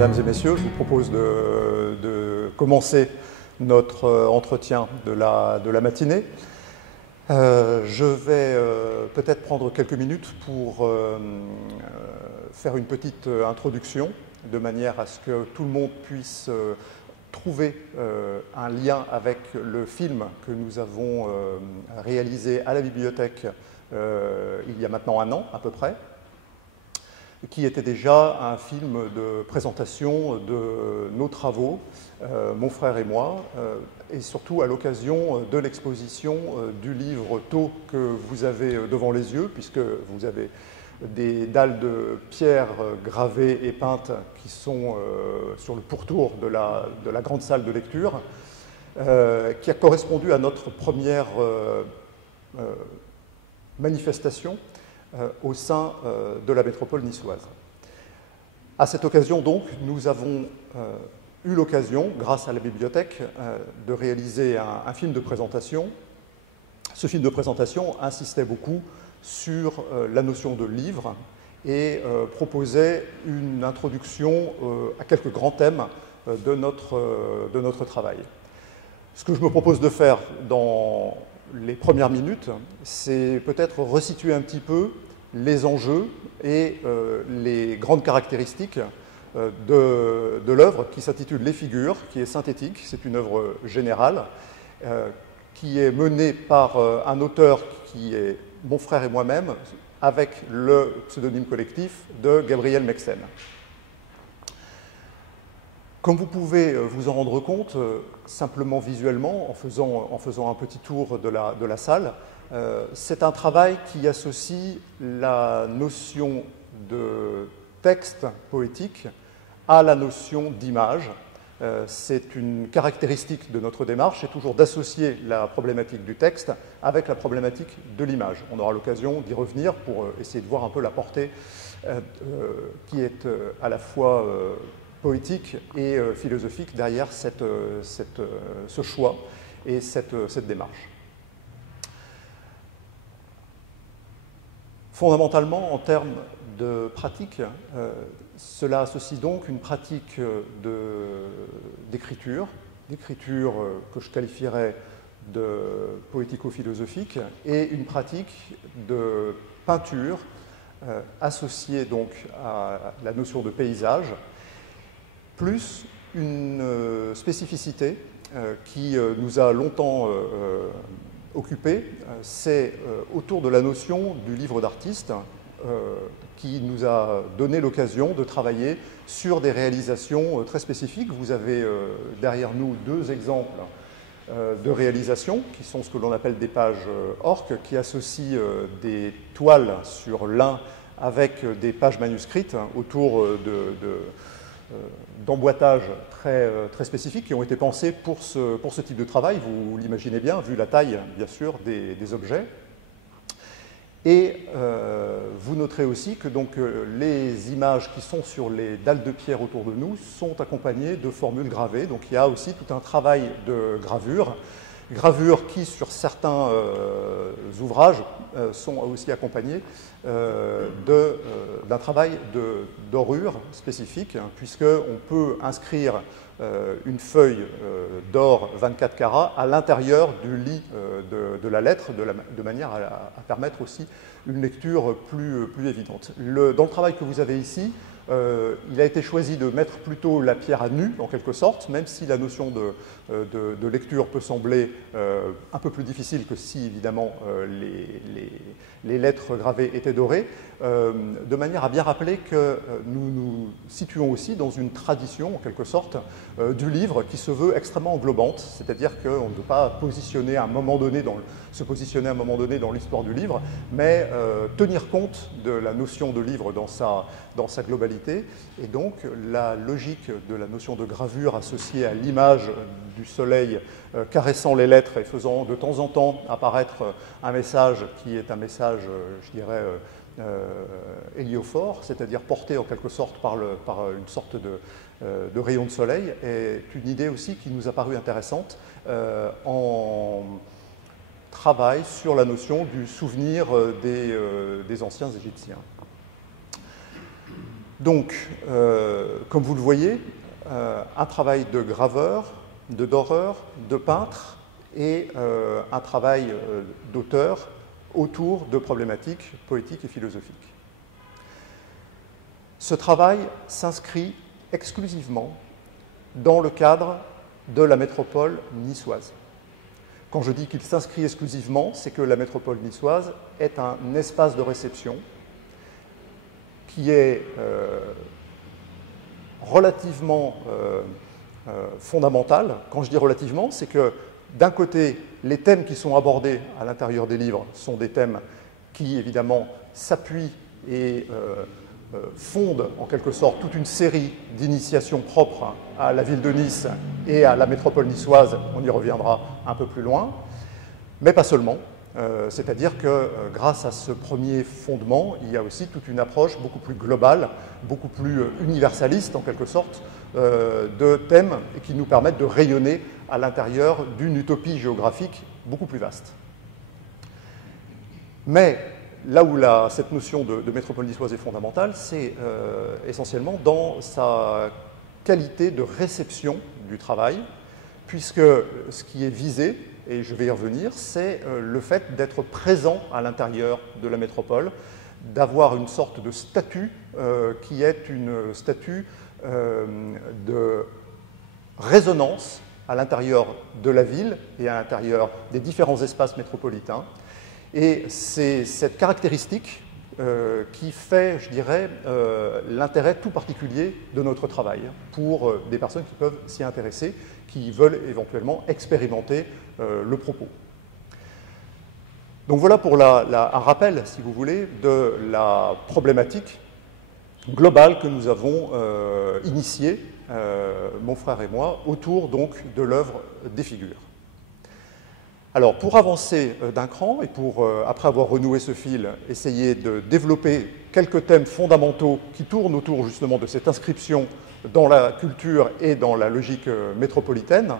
mesdames et messieurs, je vous propose de commencer notre entretien de la matinée. Je vais peut-être prendre quelques minutes pour faire une petite introduction, de manière à ce que tout le monde puisse trouver un lien avec le film que nous avons réalisé à la bibliothèque il y a maintenant un an à peu près, qui était déjà un film de présentation de nos travaux, mon frère et moi, et surtout à l'occasion de l'exposition du livre Tau que vous avez devant les yeux, puisque vous avez des dalles de pierre gravées et peintes qui sont sur le pourtour de la grande salle de lecture, qui a correspondu à notre première manifestation au sein de la métropole niçoise. À cette occasion, donc, nous avons eu l'occasion, grâce à la bibliothèque, de réaliser un film de présentation. Ce film de présentation insistait beaucoup sur la notion de livre et proposait une introduction à quelques grands thèmes de notre travail. Ce que je me propose de faire dans les premières minutes, c'est peut-être resituer un petit peu les enjeux et les grandes caractéristiques de l'œuvre qui s'intitule Les Figures, qui est synthétique, c'est une œuvre générale, qui est menée par un auteur qui est mon frère et moi-même, avec le pseudonyme collectif de Gabriel Mexen. Comme vous pouvez vous en rendre compte, simplement visuellement, en faisant un petit tour de la salle, c'est un travail qui associe la notion de texte poétique à la notion d'image. C'est une caractéristique de notre démarche, c'est toujours d'associer la problématique du texte avec la problématique de l'image. On aura l'occasion d'y revenir pour essayer de voir un peu la portée qui est à la fois poétique et philosophique derrière ce choix et cette démarche. Fondamentalement, en termes de pratique, cela associe donc une pratique d'écriture que je qualifierais de poético-philosophique, et une pratique de peinture associée donc à la notion de paysage, plus une spécificité qui nous a longtemps occupé, c'est autour de la notion du livre d'artiste, qui nous a donné l'occasion de travailler sur des réalisations très spécifiques. Vous avez derrière nous deux exemples de réalisations, qui sont ce que l'on appelle des pages orques, qui associent des toiles sur lin avec des pages manuscrites autour d'emboîtages très spécifiques qui ont été pensés pour ce type de travail. Vous l'imaginez bien, vu la taille, bien sûr, des objets. Et vous noterez aussi que donc, les images qui sont sur les dalles de pierre autour de nous sont accompagnées de formules gravées. Donc il y a aussi tout un travail de gravures qui, sur certains ouvrages, sont aussi accompagnés d'un travail d'orure spécifique, puisqu'on peut inscrire une feuille d'or 24 carats à l'intérieur du lit de la lettre, de manière à permettre aussi une lecture plus évidente. Dans le travail que vous avez ici, il a été choisi de mettre plutôt la pierre à nu, en quelque sorte, même si la notion de lecture peut sembler un peu plus difficile que si, évidemment, les lettres gravées étaient dorées, de manière à bien rappeler que nous nous situons aussi dans une tradition, en quelque sorte, du livre qui se veut extrêmement englobante, c'est-à-dire qu'on ne peut pas se positionner à un moment donné dans l'histoire du livre, mais tenir compte de la notion de livre dans sa globalité, et donc la logique de la notion de gravure associée à l'image du soleil caressant les lettres et faisant de temps en temps apparaître un message qui est un message, je dirais, héliophore, c'est-à-dire porté en quelque sorte par une sorte de rayon de soleil, est une idée aussi qui nous a paru intéressante en travail sur la notion du souvenir des anciens Égyptiens. Donc, comme vous le voyez, un travail de graveur, de doreur, de peintre et un travail d'auteur autour de problématiques poétiques et philosophiques. Ce travail s'inscrit exclusivement dans le cadre de la métropole niçoise. Quand je dis qu'il s'inscrit exclusivement, c'est que la métropole niçoise est un espace de réception qui est relativement fondamental. Quand je dis relativement, c'est que d'un côté, les thèmes qui sont abordés à l'intérieur des livres sont des thèmes qui, évidemment, s'appuient et fondent en quelque sorte toute une série d'initiations propres à la ville de Nice et à la métropole niçoise. On y reviendra un peu plus loin, mais pas seulement. C'est-à-dire que grâce à ce premier fondement, il y a aussi toute une approche beaucoup plus globale, beaucoup plus universaliste en quelque sorte, de thèmes qui nous permettent de rayonner à l'intérieur d'une utopie géographique beaucoup plus vaste. Mais là où cette notion de métropole niçoise est fondamentale, c'est essentiellement dans sa qualité de réception du travail, puisque ce qui est visé, et je vais y revenir, c'est le fait d'être présent à l'intérieur de la métropole, d'avoir une sorte de statut qui est une statut de résonance à l'intérieur de la ville et à l'intérieur des différents espaces métropolitains. Et c'est cette caractéristique qui fait, je dirais, l'intérêt tout particulier de notre travail pour des personnes qui peuvent s'y intéresser, qui veulent éventuellement expérimenter le propos. Donc voilà pour un rappel, si vous voulez, de la problématique globale que nous avons initiée, mon frère et moi, autour donc de l'œuvre des figures. Alors, pour avancer d'un cran et pour, après avoir renoué ce fil, essayer de développer quelques thèmes fondamentaux qui tournent autour justement de cette inscription dans la culture et dans la logique métropolitaine,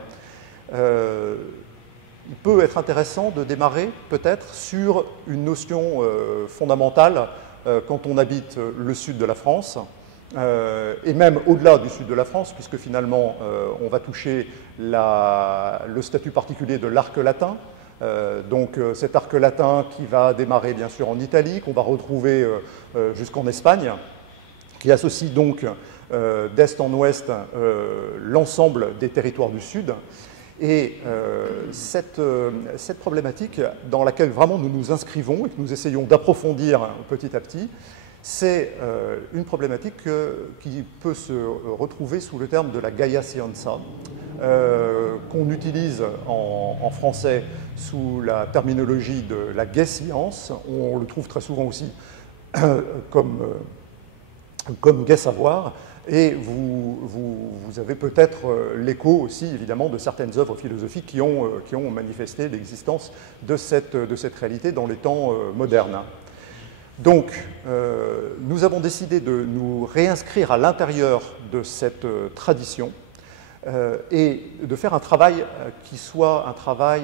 il peut être intéressant de démarrer peut-être sur une notion fondamentale quand on habite le sud de la France, et même au-delà du sud de la France, puisque finalement on va toucher le statut particulier de l'arc latin. Donc cet arc latin qui va démarrer bien sûr en Italie, qu'on va retrouver jusqu'en Espagne, qui associe donc d'est en ouest l'ensemble des territoires du sud. Et cette problématique dans laquelle vraiment nous nous inscrivons et que nous essayons d'approfondir petit à petit, c'est une problématique qui peut se retrouver sous le terme de la Gaia Scienza, qu'on utilise en français sous la terminologie de la gaie science. On le trouve très souvent aussi comme gai savoir. Et vous avez peut-être l'écho aussi, évidemment, de certaines œuvres philosophiques qui ont manifesté l'existence de cette réalité dans les temps modernes. Donc, nous avons décidé de nous réinscrire à l'intérieur de cette tradition et de faire un travail qui soit un travail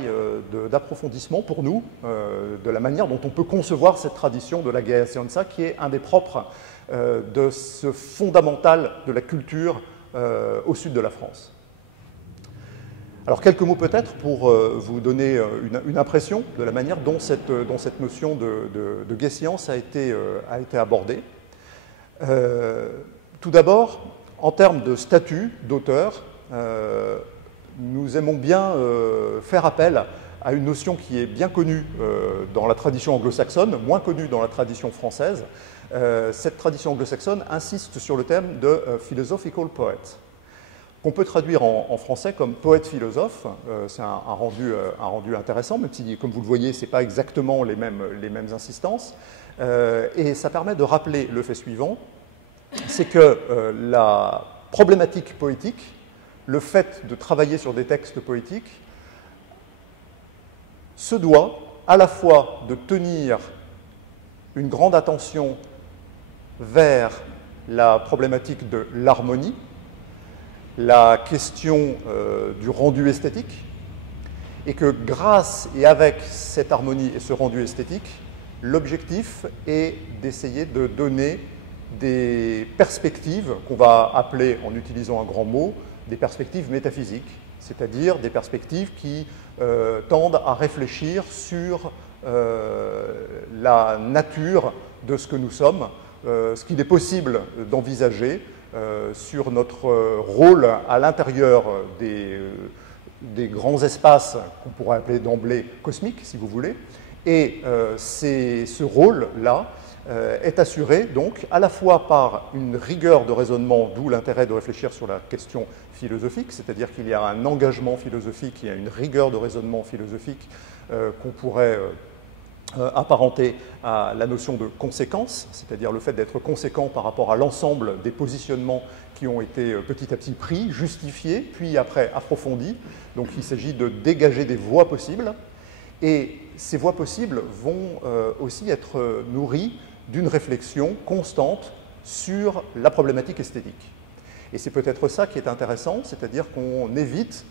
d'approfondissement pour nous, de la manière dont on peut concevoir cette tradition de la Gaia Scienza, qui est un des propres de ce fondamental de la culture au sud de la France. Alors quelques mots peut-être pour vous donner une impression de la manière dont cette notion de gaie science a été abordée. Tout d'abord, en termes de statut d'auteur, nous aimons bien faire appel à une notion qui est bien connue dans la tradition anglo-saxonne, moins connue dans la tradition française. Cette tradition anglo-saxonne insiste sur le thème de philosophical poet, qu'on peut traduire en français comme poète-philosophe. C'est un rendu intéressant, même si, comme vous le voyez, ce n'est pas exactement les mêmes insistances. Et ça permet de rappeler le fait suivant, c'est que la problématique poétique, le fait de travailler sur des textes poétiques, se doit à la fois de tenir une grande attention vers la problématique de l'harmonie, la question du rendu esthétique, et que grâce et avec cette harmonie et ce rendu esthétique, l'objectif est d'essayer de donner des perspectives qu'on va appeler, en utilisant un grand mot, des perspectives métaphysiques, c'est-à-dire des perspectives qui tendent à réfléchir sur la nature de ce que nous sommes, ce qu'il est possible d'envisager sur notre rôle à l'intérieur des grands espaces qu'on pourrait appeler d'emblée cosmiques, si vous voulez. Et ce rôle-là est assuré donc à la fois par une rigueur de raisonnement, d'où l'intérêt de réfléchir sur la question philosophique, c'est-à-dire qu'il y a un engagement philosophique, il y a une rigueur de raisonnement philosophique qu'on pourrait apparenté à la notion de conséquence, c'est-à-dire le fait d'être conséquent par rapport à l'ensemble des positionnements qui ont été petit à petit pris, justifiés, puis après approfondis. Donc il s'agit de dégager des voies possibles, et ces voies possibles vont aussi être nourries d'une réflexion constante sur la problématique esthétique. Et c'est peut-être ça qui est intéressant, c'est-à-dire qu'on évite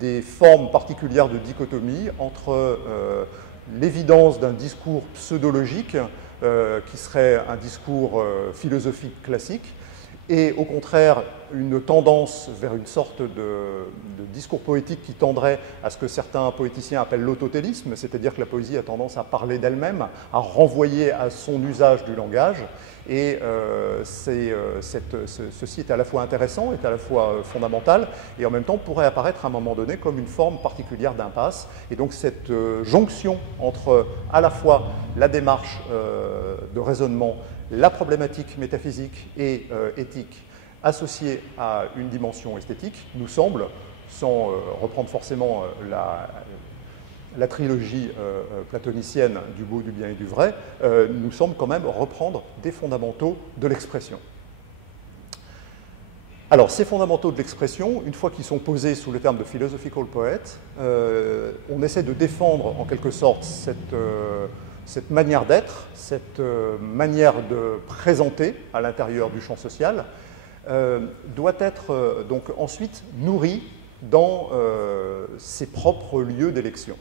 des formes particulières de dichotomie entre l'évidence d'un discours pseudologique qui serait un discours philosophique classique et au contraire une tendance vers une sorte de discours poétique qui tendrait à ce que certains poéticiens appellent l'autotélisme, c'est-à-dire que la poésie a tendance à parler d'elle-même, à renvoyer à son usage du langage. Et ceci est à la fois intéressant, est à la fois fondamental, et en même temps pourrait apparaître à un moment donné comme une forme particulière d'impasse. Et donc cette jonction entre à la fois la démarche de raisonnement, la problématique métaphysique et éthique associée à une dimension esthétique nous semble, sans reprendre forcément la trilogie platonicienne du beau, du bien et du vrai, nous semble quand même reprendre des fondamentaux de l'expression. Alors, ces fondamentaux de l'expression, une fois qu'ils sont posés sous le terme de philosophical poet, on essaie de défendre en quelque sorte cette manière d'être, cette manière de présenter à l'intérieur du champ social, doit être donc ensuite nourrie dans ses propres lieux d'élection.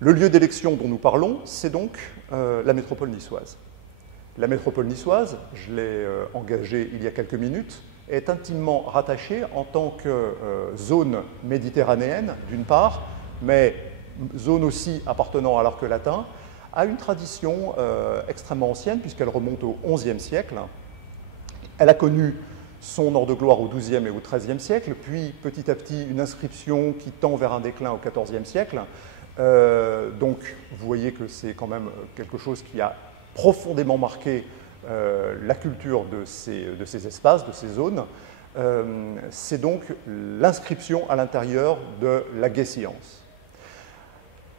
Le lieu d'élection dont nous parlons, c'est donc la métropole niçoise. La métropole niçoise, je l'ai engagée il y a quelques minutes, est intimement rattachée en tant que zone méditerranéenne, d'une part, mais zone aussi appartenant à l'arc latin, à une tradition extrêmement ancienne, puisqu'elle remonte au XIe siècle. Elle a connu son heure de gloire au XIIe et au XIIIe siècle, puis petit à petit une inscription qui tend vers un déclin au XIVe siècle. Donc vous voyez que c'est quand même quelque chose qui a profondément marqué la culture de ces espaces, de ces zones. C'est donc l'inscription à l'intérieur de la gaie science.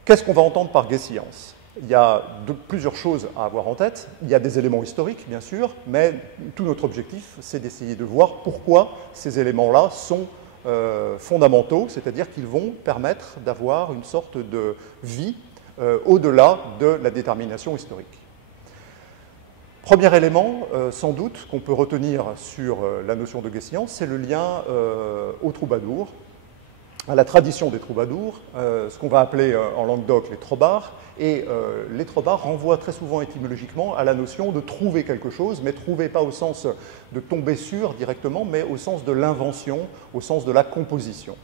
Qu'est-ce qu'on va entendre par gaie science ? Il y a plusieurs choses à avoir en tête. Il y a des éléments historiques, bien sûr, mais tout notre objectif, c'est d'essayer de voir pourquoi ces éléments-là sont fondamentaux, c'est-à-dire qu'ils vont permettre d'avoir une sorte de vie au-delà de la détermination historique. Premier élément, sans doute, qu'on peut retenir sur la notion de gaie science, c'est le lien aux troubadours, à la tradition des troubadours, ce qu'on va appeler en Languedoc les trobards. Et les trobards renvoient très souvent étymologiquement à la notion de trouver quelque chose, mais trouver pas au sens de tomber sur directement, mais au sens de l'invention, au sens de la composition.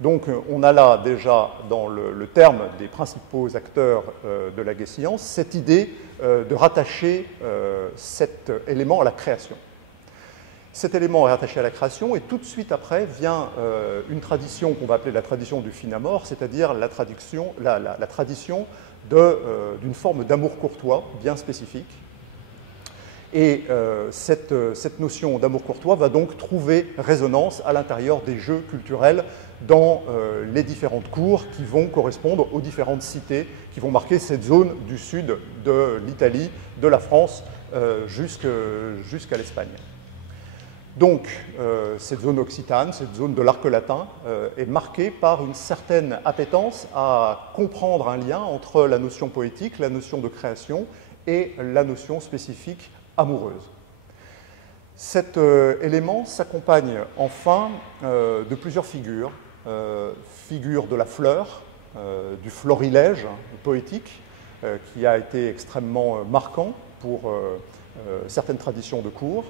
Donc on a là déjà dans le terme des principaux acteurs de la gaie science cette idée de rattacher cet élément à la création. Cet élément est rattaché à la création et tout de suite après vient une tradition qu'on va appeler la tradition du finamore, c'est-à-dire la tradition d'une forme d'amour courtois bien spécifique. Et cette notion d'amour courtois va donc trouver résonance à l'intérieur des jeux culturels dans les différentes cours qui vont correspondre aux différentes cités qui vont marquer cette zone du sud de l'Italie, de la France, jusqu'à l'Espagne. Donc, cette zone occitane, cette zone de l'arc latin, est marquée par une certaine appétence à comprendre un lien entre la notion poétique, la notion de création et la notion spécifique amoureuse. Cet élément s'accompagne enfin de plusieurs figures. Figure de la fleur, du florilège poétique, qui a été extrêmement marquant pour certaines traditions de cours,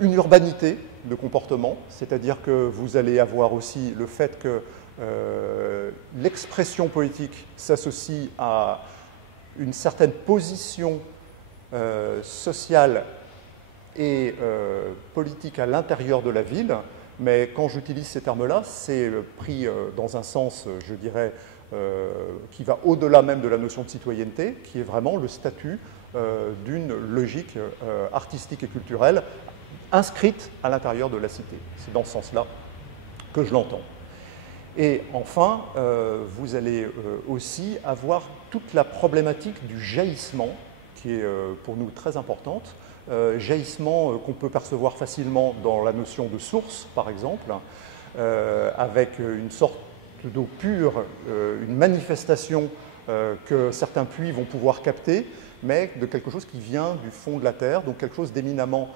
une urbanité de comportement, c'est-à-dire que vous allez avoir aussi le fait que l'expression poétique s'associe à une certaine position sociale et politique à l'intérieur de la ville, mais quand j'utilise ces termes-là, c'est pris dans un sens, je dirais, qui va au-delà même de la notion de citoyenneté, qui est vraiment le statut d'une logique artistique et culturelle inscrite à l'intérieur de la cité. C'est dans ce sens-là que je l'entends. Et enfin, vous allez aussi avoir toute la problématique du jaillissement, qui est pour nous très importante. Jaillissement qu'on peut percevoir facilement dans la notion de source, par exemple, avec une sorte d'eau pure, une manifestation que certains puits vont pouvoir capter, mais de quelque chose qui vient du fond de la terre, donc quelque chose d'éminemment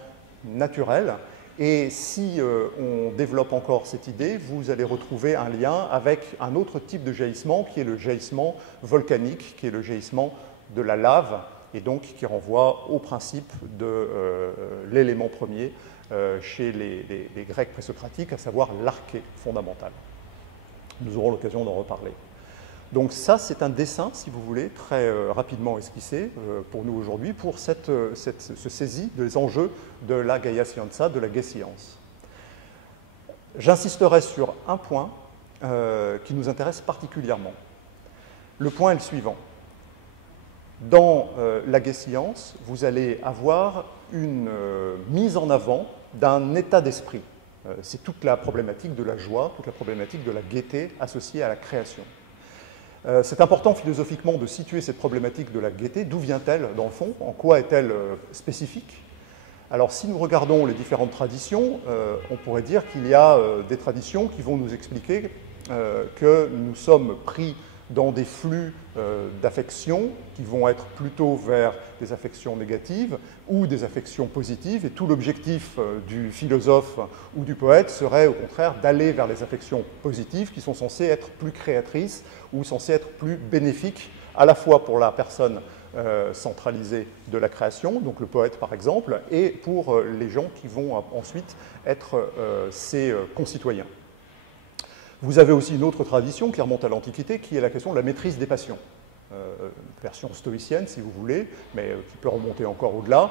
naturel. Et si on développe encore cette idée, vous allez retrouver un lien avec un autre type de jaillissement, qui est le jaillissement volcanique, qui est le jaillissement de la lave, et donc qui renvoie au principe de l'élément premier chez les Grecs présocratiques, à savoir l'arché fondamental. Nous aurons l'occasion d'en reparler. Donc ça, c'est un dessin, si vous voulez, très rapidement esquissé pour nous aujourd'hui, pour ce saisie des enjeux de la Gaia Scienza, de la Gay Science. J'insisterai sur un point qui nous intéresse particulièrement. Le point est le suivant. Dans la Gay Science, vous allez avoir une mise en avant d'un état d'esprit. C'est toute la problématique de la joie, toute la problématique de la gaieté associée à la création. C'est important philosophiquement de situer cette problématique de la gaieté. D'où vient-elle, dans le fond? En quoi est-elle spécifique? Alors, si nous regardons les différentes traditions, on pourrait dire qu'il y a des traditions qui vont nous expliquer que nous sommes pris dans des flux d'affections qui vont être plutôt vers des affections négatives ou des affections positives. Et tout l'objectif du philosophe ou du poète serait au contraire d'aller vers les affections positives qui sont censées être plus créatrices ou censées être plus bénéfiques à la fois pour la personne centralisée de la création, donc le poète par exemple, et pour les gens qui vont ensuite être ses concitoyens. Vous avez aussi une autre tradition qui remonte à l'Antiquité, qui est la question de la maîtrise des passions. Version stoïcienne, si vous voulez, mais qui peut remonter encore au-delà.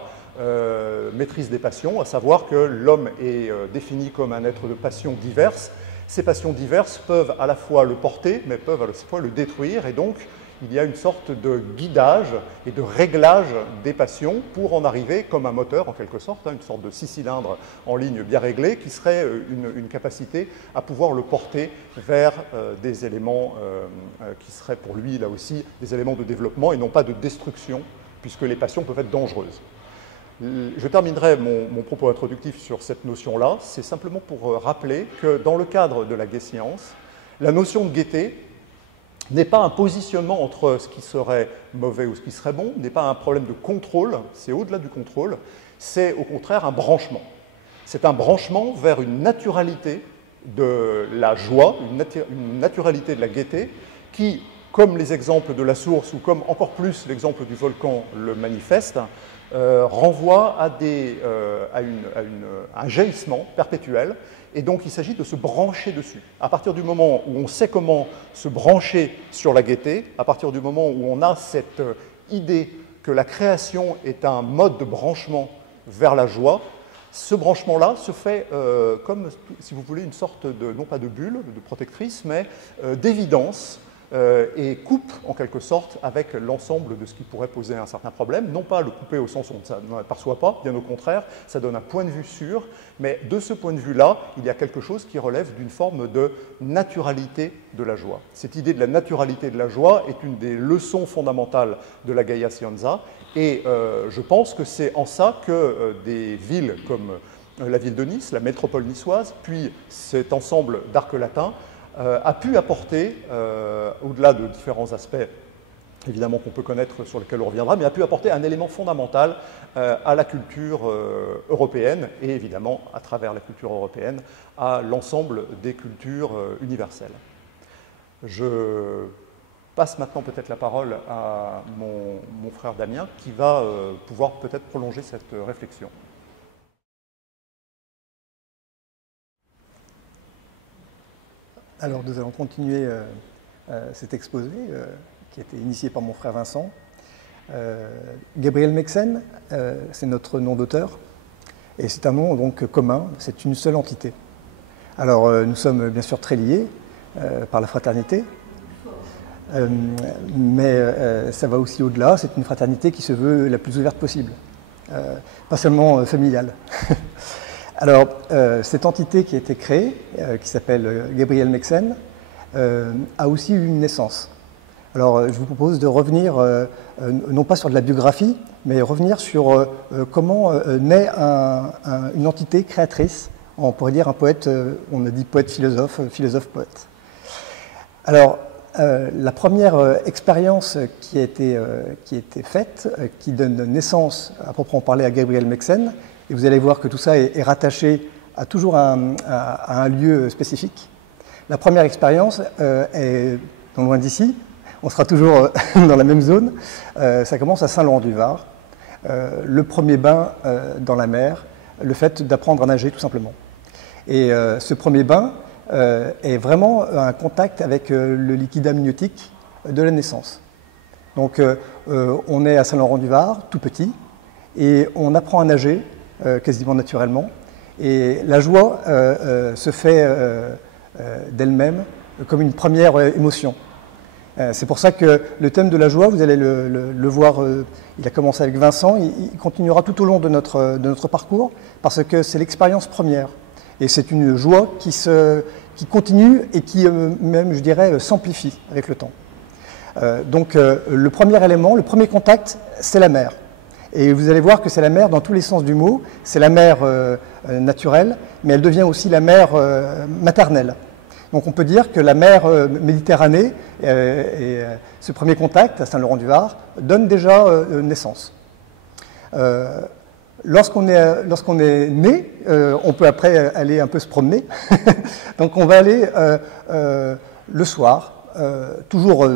Maîtrise des passions, à savoir que l'homme est défini comme un être de passions diverses. Ces passions diverses peuvent à la fois le porter, mais peuvent à la fois le détruire, et donc il y a une sorte de guidage et de réglage des passions pour en arriver comme un moteur, en quelque sorte, une sorte de 6 cylindres en ligne bien réglée, qui serait une capacité à pouvoir le porter vers des éléments qui seraient pour lui, là aussi, des éléments de développement et non pas de destruction, puisque les passions peuvent être dangereuses. Je terminerai mon propos introductif sur cette notion-là. C'est simplement pour rappeler que dans le cadre de la Gay Science, la notion de gaieté n'est pas un positionnement entre ce qui serait mauvais ou ce qui serait bon, n'est pas un problème de contrôle, c'est au-delà du contrôle, c'est au contraire un branchement. C'est un branchement vers une naturalité de la joie, une naturalité de la gaieté qui, comme les exemples de la source ou comme encore plus l'exemple du volcan le manifeste, renvoie à un jaillissement perpétuel. Et donc, il s'agit de se brancher dessus. À partir du moment où on sait comment se brancher sur la gaieté, à partir du moment où on a cette idée que la création est un mode de branchement vers la joie, ce branchement-là se fait comme, si vous voulez, une sorte de, non pas de bulle, de protectrice, mais d'évidence, et coupe en quelque sorte avec l'ensemble de ce qui pourrait poser un certain problème. Non pas le couper au sens où on ne l'aperçoit pas, bien au contraire, ça donne un point de vue sûr, mais de ce point de vue-là, il y a quelque chose qui relève d'une forme de naturalité de la joie. Cette idée de la naturalité de la joie est une des leçons fondamentales de la Gaia Scienza, et je pense que c'est en ça que des villes comme la ville de Nice, la métropole niçoise, puis cet ensemble d'arcs latins, a pu apporter, au-delà de différents aspects évidemment qu'on peut connaître, sur lesquels on reviendra, mais a pu apporter un élément fondamental à la culture européenne et évidemment, à travers la culture européenne, à l'ensemble des cultures universelles. Je passe maintenant peut-être la parole à mon frère Damien, qui va pouvoir peut-être prolonger cette réflexion. Alors, nous allons continuer cet exposé qui a été initié par mon frère Vincent. Gabriel Mexen, c'est notre nom d'auteur, et c'est un nom donc commun, c'est une seule entité. Alors, nous sommes bien sûr très liés par la fraternité, mais ça va aussi au-delà, c'est une fraternité qui se veut la plus ouverte possible, pas seulement familiale. Alors, cette entité qui a été créée, qui s'appelle Gabriel Mexen, a aussi eu une naissance. Alors, je vous propose de revenir, non pas sur de la biographie, mais revenir sur comment naît une entité créatrice, on pourrait dire un poète, on a dit poète-philosophe, philosophe-poète. Alors, la première expérience qui a été faite, qui donne naissance, à proprement parler, à Gabriel Mexen, et vous allez voir que tout ça est rattaché à toujours à un lieu spécifique. La première expérience est non loin d'ici, on sera toujours dans la même zone. Ça commence à Saint-Laurent-du-Var. Le premier bain dans la mer, le fait d'apprendre à nager tout simplement. Et ce premier bain est vraiment un contact avec le liquide amniotique de la naissance. Donc on est à Saint-Laurent-du-Var, tout petit, et on apprend à nager quasiment naturellement. Et la joie se fait d'elle-même comme une première émotion. C'est pour ça que le thème de la joie, vous allez le voir, il a commencé avec Vincent, il continuera tout au long de notre parcours, parce que c'est l'expérience première. Et c'est une joie qui continue et qui même, je dirais, s'amplifie avec le temps. Donc le premier élément, le premier contact, c'est la mer. Et vous allez voir que c'est la mer dans tous les sens du mot. C'est la mer naturelle, mais elle devient aussi la mer maternelle. Donc on peut dire que la mer Méditerranée, et ce premier contact à Saint-Laurent-du-Var, donne déjà naissance. Lorsqu'on est né, on peut après aller un peu se promener. Donc on va aller le soir, toujours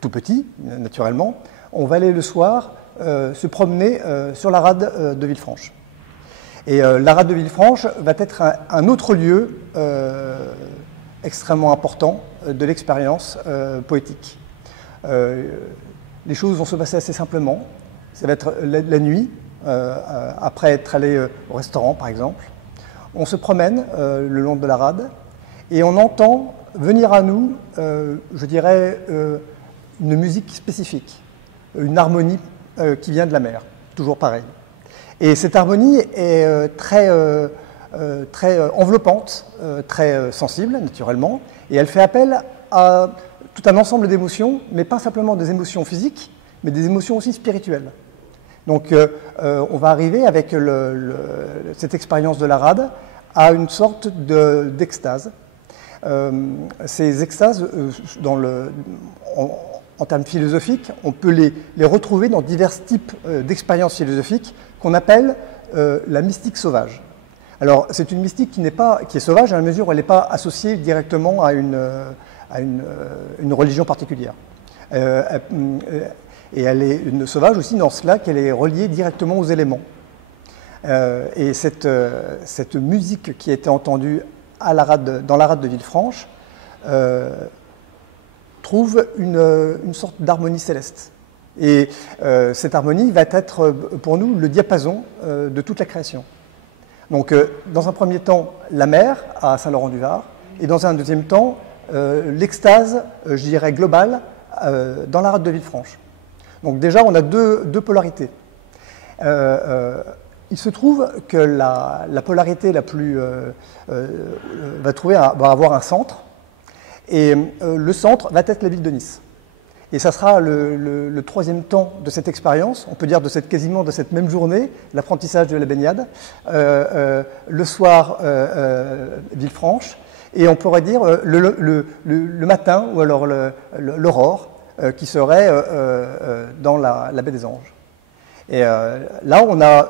tout petit, naturellement, on va aller le soir se promener sur la rade de Villefranche. Et la rade de Villefranche va être un autre lieu extrêmement important de l'expérience poétique. Les choses vont se passer assez simplement. Ça va être la nuit, après être allé au restaurant par exemple. On se promène le long de la rade et on entend venir à nous, je dirais, une musique spécifique, une harmonie qui vient de la mer, toujours pareil. Et cette harmonie est très enveloppante, très sensible naturellement, et elle fait appel à tout un ensemble d'émotions, mais pas simplement des émotions physiques, mais des émotions aussi spirituelles. Donc on va arriver avec cette expérience de la rade à une sorte d'extase. Ces extases, en termes philosophiques, on peut les retrouver dans divers types d'expériences philosophiques qu'on appelle la mystique sauvage. Alors, c'est une mystique qui est sauvage à la mesure où elle n'est pas associée directement à une religion particulière. Et elle est une sauvage aussi dans cela qu'elle est reliée directement aux éléments. Et cette musique qui a été entendue dans la rade de Villefranche trouve une sorte d'harmonie céleste. Et cette harmonie va être pour nous le diapason de toute la création. Donc dans un premier temps, la mer à Saint-Laurent-du-Var, et dans un deuxième temps, l'extase, je dirais, globale dans la rade de Villefranche. Donc déjà, on a deux polarités. Il se trouve que la polarité la plus va avoir un centre, et le centre va être la ville de Nice. Et ça sera le troisième temps de cette expérience, on peut dire quasiment de cette même journée, l'apprentissage de la baignade, le soir Villefranche, et on pourrait dire le matin, ou alors l'aurore, qui serait dans la baie des Anges. Et là, on a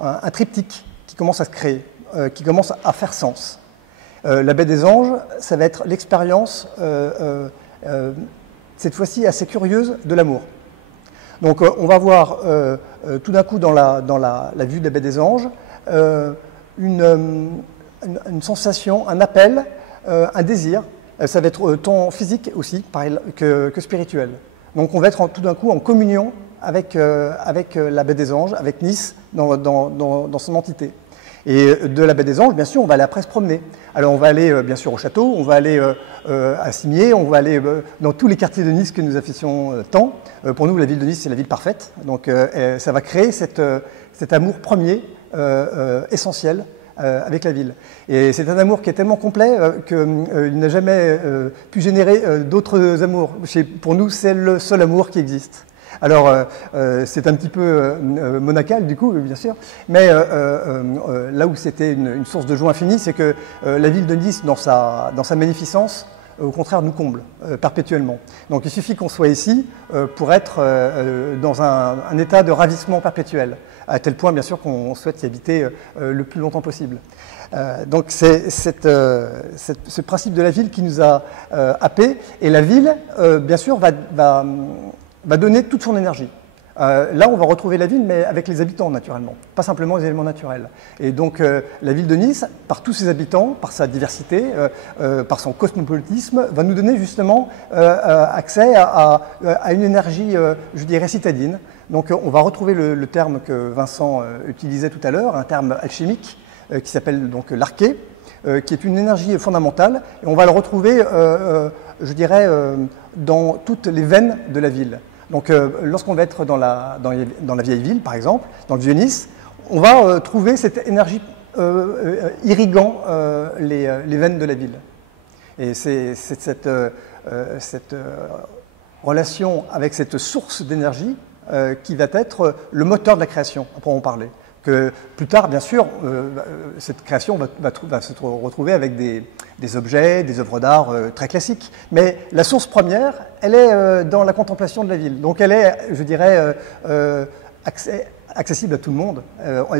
un triptyque qui commence à se créer, qui commence à faire sens. La baie des Anges, ça va être l'expérience cette fois-ci assez curieuse, de l'amour. Donc on va voir tout d'un coup dans la vue de la baie des Anges une sensation, un appel, un désir. Ça va être tant physique aussi pareil, que spirituel. Donc on va être tout d'un coup en communion avec la baie des Anges, avec Nice dans son entité. Et de la baie des Anges, bien sûr, on va aller après se promener. Alors on va aller bien sûr au château, on va aller à Cimiez, on va aller dans tous les quartiers de Nice que nous affectionnons tant. Pour nous, la ville de Nice, c'est la ville parfaite. Donc ça va créer cet amour premier, essentiel, avec la ville. Et c'est un amour qui est tellement complet qu'il n'a jamais pu générer d'autres amours. Pour nous, c'est le seul amour qui existe. Alors, c'est un petit peu monacal, du coup, bien sûr, mais là où c'était une source de joie infinie, c'est que la ville de Nice, dans sa magnificence, au contraire, nous comble perpétuellement. Donc, il suffit qu'on soit ici pour être dans un état de ravissement perpétuel, à tel point, bien sûr, qu'on souhaite y habiter le plus longtemps possible. Donc, c'est ce principe de la ville qui nous a happés, et la ville, bien sûr, va donner toute son énergie. Là, on va retrouver la ville, mais avec les habitants, naturellement, pas simplement les éléments naturels. Et donc, la ville de Nice, par tous ses habitants, par sa diversité, par son cosmopolitisme, va nous donner justement accès à une énergie, je dirais, citadine. Donc, on va retrouver le terme que Vincent utilisait tout à l'heure, un terme alchimique, qui s'appelle donc l'arché, qui est une énergie fondamentale, et on va le retrouver, je dirais, dans toutes les veines de la ville. Donc, lorsqu'on va être dans la vieille ville, par exemple, dans le vieux Nice, on va trouver cette énergie irriguant les veines de la ville. Et c'est cette relation avec cette source d'énergie qui va être le moteur de la création, à proprement parler. Que plus tard, bien sûr, cette création va se retrouver avec des objets, des œuvres d'art très classiques. Mais la source première, elle est dans la contemplation de la ville. Donc elle est, je dirais, accessible à tout le monde.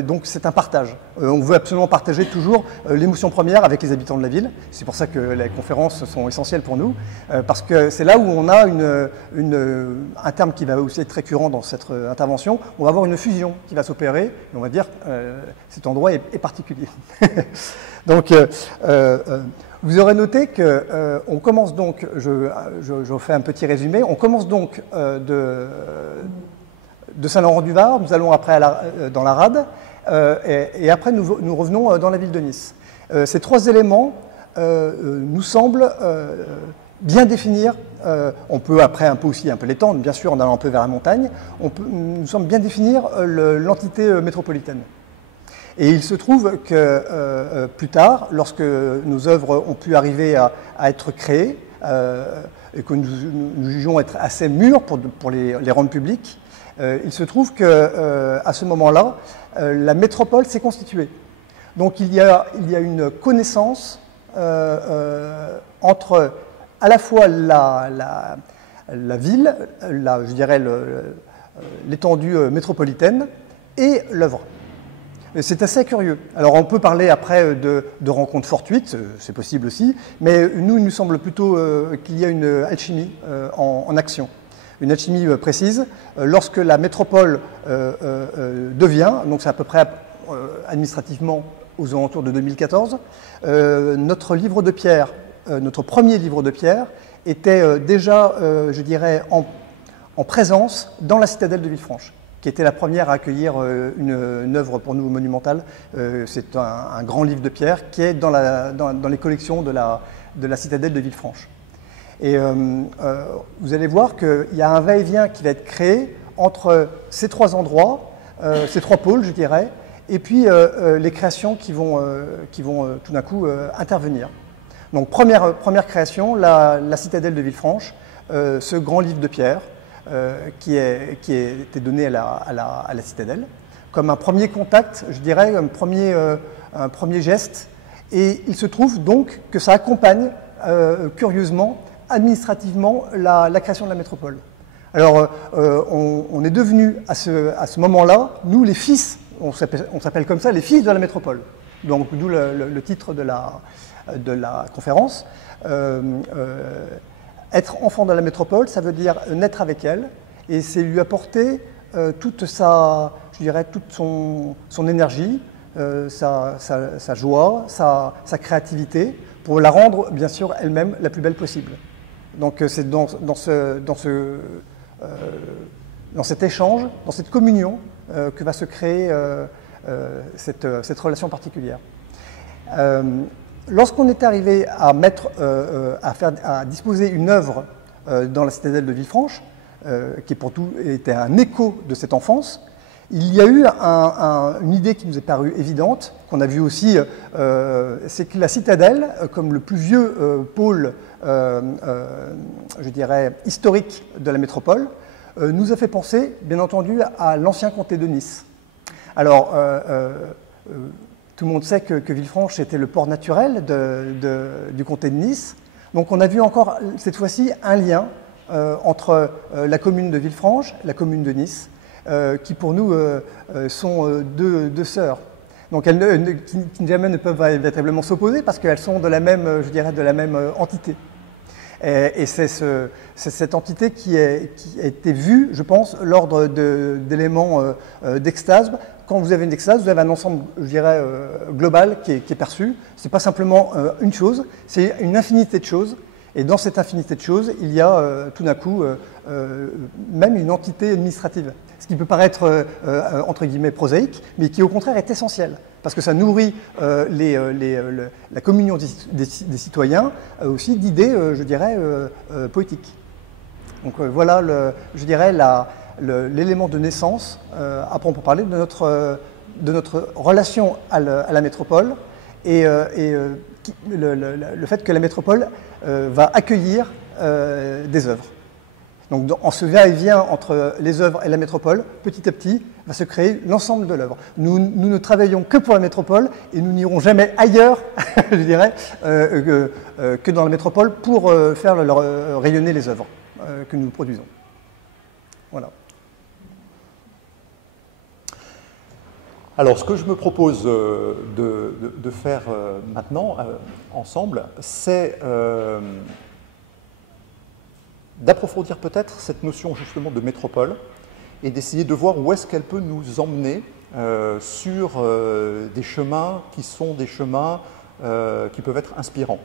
Donc c'est un partage. On veut absolument partager toujours l'émotion première avec les habitants de la ville. C'est pour ça que les conférences sont essentielles pour nous, parce que c'est là où on a un terme qui va aussi être récurrent dans cette intervention. On va avoir une fusion qui va s'opérer, et on va dire cet endroit est particulier. Donc vous aurez noté qu'on commence donc, je fais un petit résumé, on commence donc de Saint-Laurent-du-Var, nous allons après dans la Rade, et après nous revenons dans la ville de Nice. Ces trois éléments nous semblent bien définir, on peut après un peu l'étendre, bien sûr, en allant un peu vers la montagne, nous semble bien définir l'entité métropolitaine. Et il se trouve que plus tard, lorsque nos œuvres ont pu arriver à être créées, et que nous jugeons être assez mûres pour les rendre publiques, il se trouve qu'à ce moment-là, la métropole s'est constituée. Donc il y a une connaissance entre à la fois la ville, je dirais l'étendue métropolitaine, et l'œuvre. C'est assez curieux. Alors on peut parler après de rencontres fortuites, c'est possible aussi, mais il nous semble plutôt qu'il y a une alchimie en action. Une alchimie précise, lorsque la métropole devient, donc c'est à peu près administrativement aux alentours de 2014, notre livre de pierre, notre premier livre de pierre, était déjà, je dirais, en présence dans la citadelle de Villefranche, qui était la première à accueillir une œuvre pour nous monumentale. C'est un grand livre de pierre qui est dans les collections de la citadelle de Villefranche. Et vous allez voir qu'il y a un va-et-vient qui va être créé entre ces trois endroits, ces trois pôles, je dirais, et puis les créations qui vont tout d'un coup intervenir. Donc première création, la citadelle de Villefranche, ce grand livre de pierre qui a été donné à la citadelle, comme un premier contact, je dirais, un premier geste. Et il se trouve donc que ça accompagne curieusement, administrativement, la création de la métropole. Alors, on est devenu à ce moment-là, nous les fils, on s'appelle comme ça, les fils de la métropole. Donc, d'où le titre de la conférence. Être enfant de la métropole, ça veut dire naître avec elle, et c'est lui apporter toute sa, je dirais, toute son énergie, sa joie, sa créativité, pour la rendre, bien sûr, elle-même la plus belle possible. Donc c'est dans cet échange, dans cette communion, que va se créer cette relation particulière. Lorsqu'on est arrivé à disposer une œuvre dans la citadelle de Villefranche, qui pour tout était un écho de cette enfance, il y a eu une idée qui nous est parue évidente, qu'on a vue aussi, c'est que la citadelle, comme le plus vieux pôle, je dirais, historique de la métropole, nous a fait penser, bien entendu, à l'ancien comté de Nice. Alors, tout le monde sait que Villefranche était le port naturel du comté de Nice. Donc on a vu encore, cette fois-ci, un lien entre la commune de Villefranche et la commune de Nice, qui pour nous sont deux sœurs. Donc qui jamais ne peuvent véritablement s'opposer parce qu'elles sont de la même, je dirais, de la même entité. Et c'est cette entité qui a été vue, je pense, l'ordre d'éléments d'extase. Quand vous avez une extase, vous avez un ensemble, je dirais, global qui est perçu. Ce n'est pas simplement une chose, c'est une infinité de choses. Et dans cette infinité de choses, il y a tout d'un coup même une entité administrative. Ce qui peut paraître, entre guillemets, prosaïque, mais qui au contraire est essentiel. Parce que ça nourrit la communion des citoyens, aussi d'idées, je dirais, poétiques. Donc voilà, je dirais, l'élément de naissance, après on peut parler de notre relation à la métropole et le fait que la métropole va accueillir des œuvres. Donc en ce va-et-vient entre les œuvres et la métropole, petit à petit, va se créer l'ensemble de l'œuvre. Nous ne travaillons que pour la métropole et nous n'irons jamais ailleurs, je dirais, que dans la métropole pour faire rayonner les œuvres que nous produisons. Voilà. Alors, ce que je me propose de faire maintenant, ensemble, c'est d'approfondir peut-être cette notion justement de métropole et d'essayer de voir où est-ce qu'elle peut nous emmener sur des chemins qui sont des chemins qui peuvent être inspirants.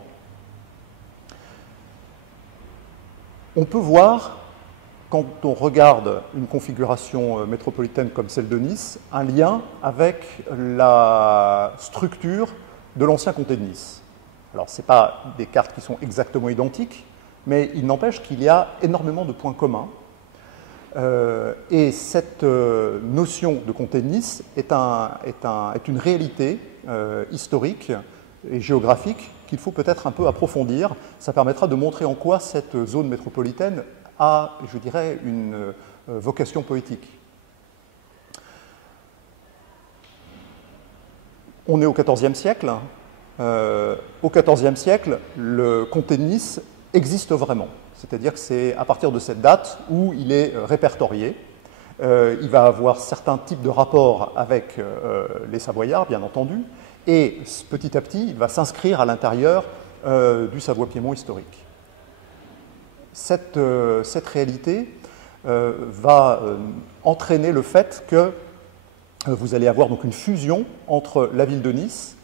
On peut voir, quand on regarde une configuration métropolitaine comme celle de Nice, un lien avec la structure de l'ancien comté de Nice. Alors, ce n'est pas des cartes qui sont exactement identiques, mais il n'empêche qu'il y a énormément de points communs. Et cette notion de comté de Nice est une réalité historique et géographique qu'il faut peut-être un peu approfondir. Ça permettra de montrer en quoi cette zone métropolitaine a, je dirais, une vocation poétique. On est au XIVe siècle. Au XIVe siècle, le comté de Nice existe vraiment. C'est-à-dire que c'est à partir de cette date où il est répertorié. Il va avoir certains types de rapports avec les Savoyards, bien entendu, et petit à petit, il va s'inscrire à l'intérieur du Savoie-Piémont historique. Cette réalité va entraîner le fait que vous allez avoir donc une fusion entre la ville de Nice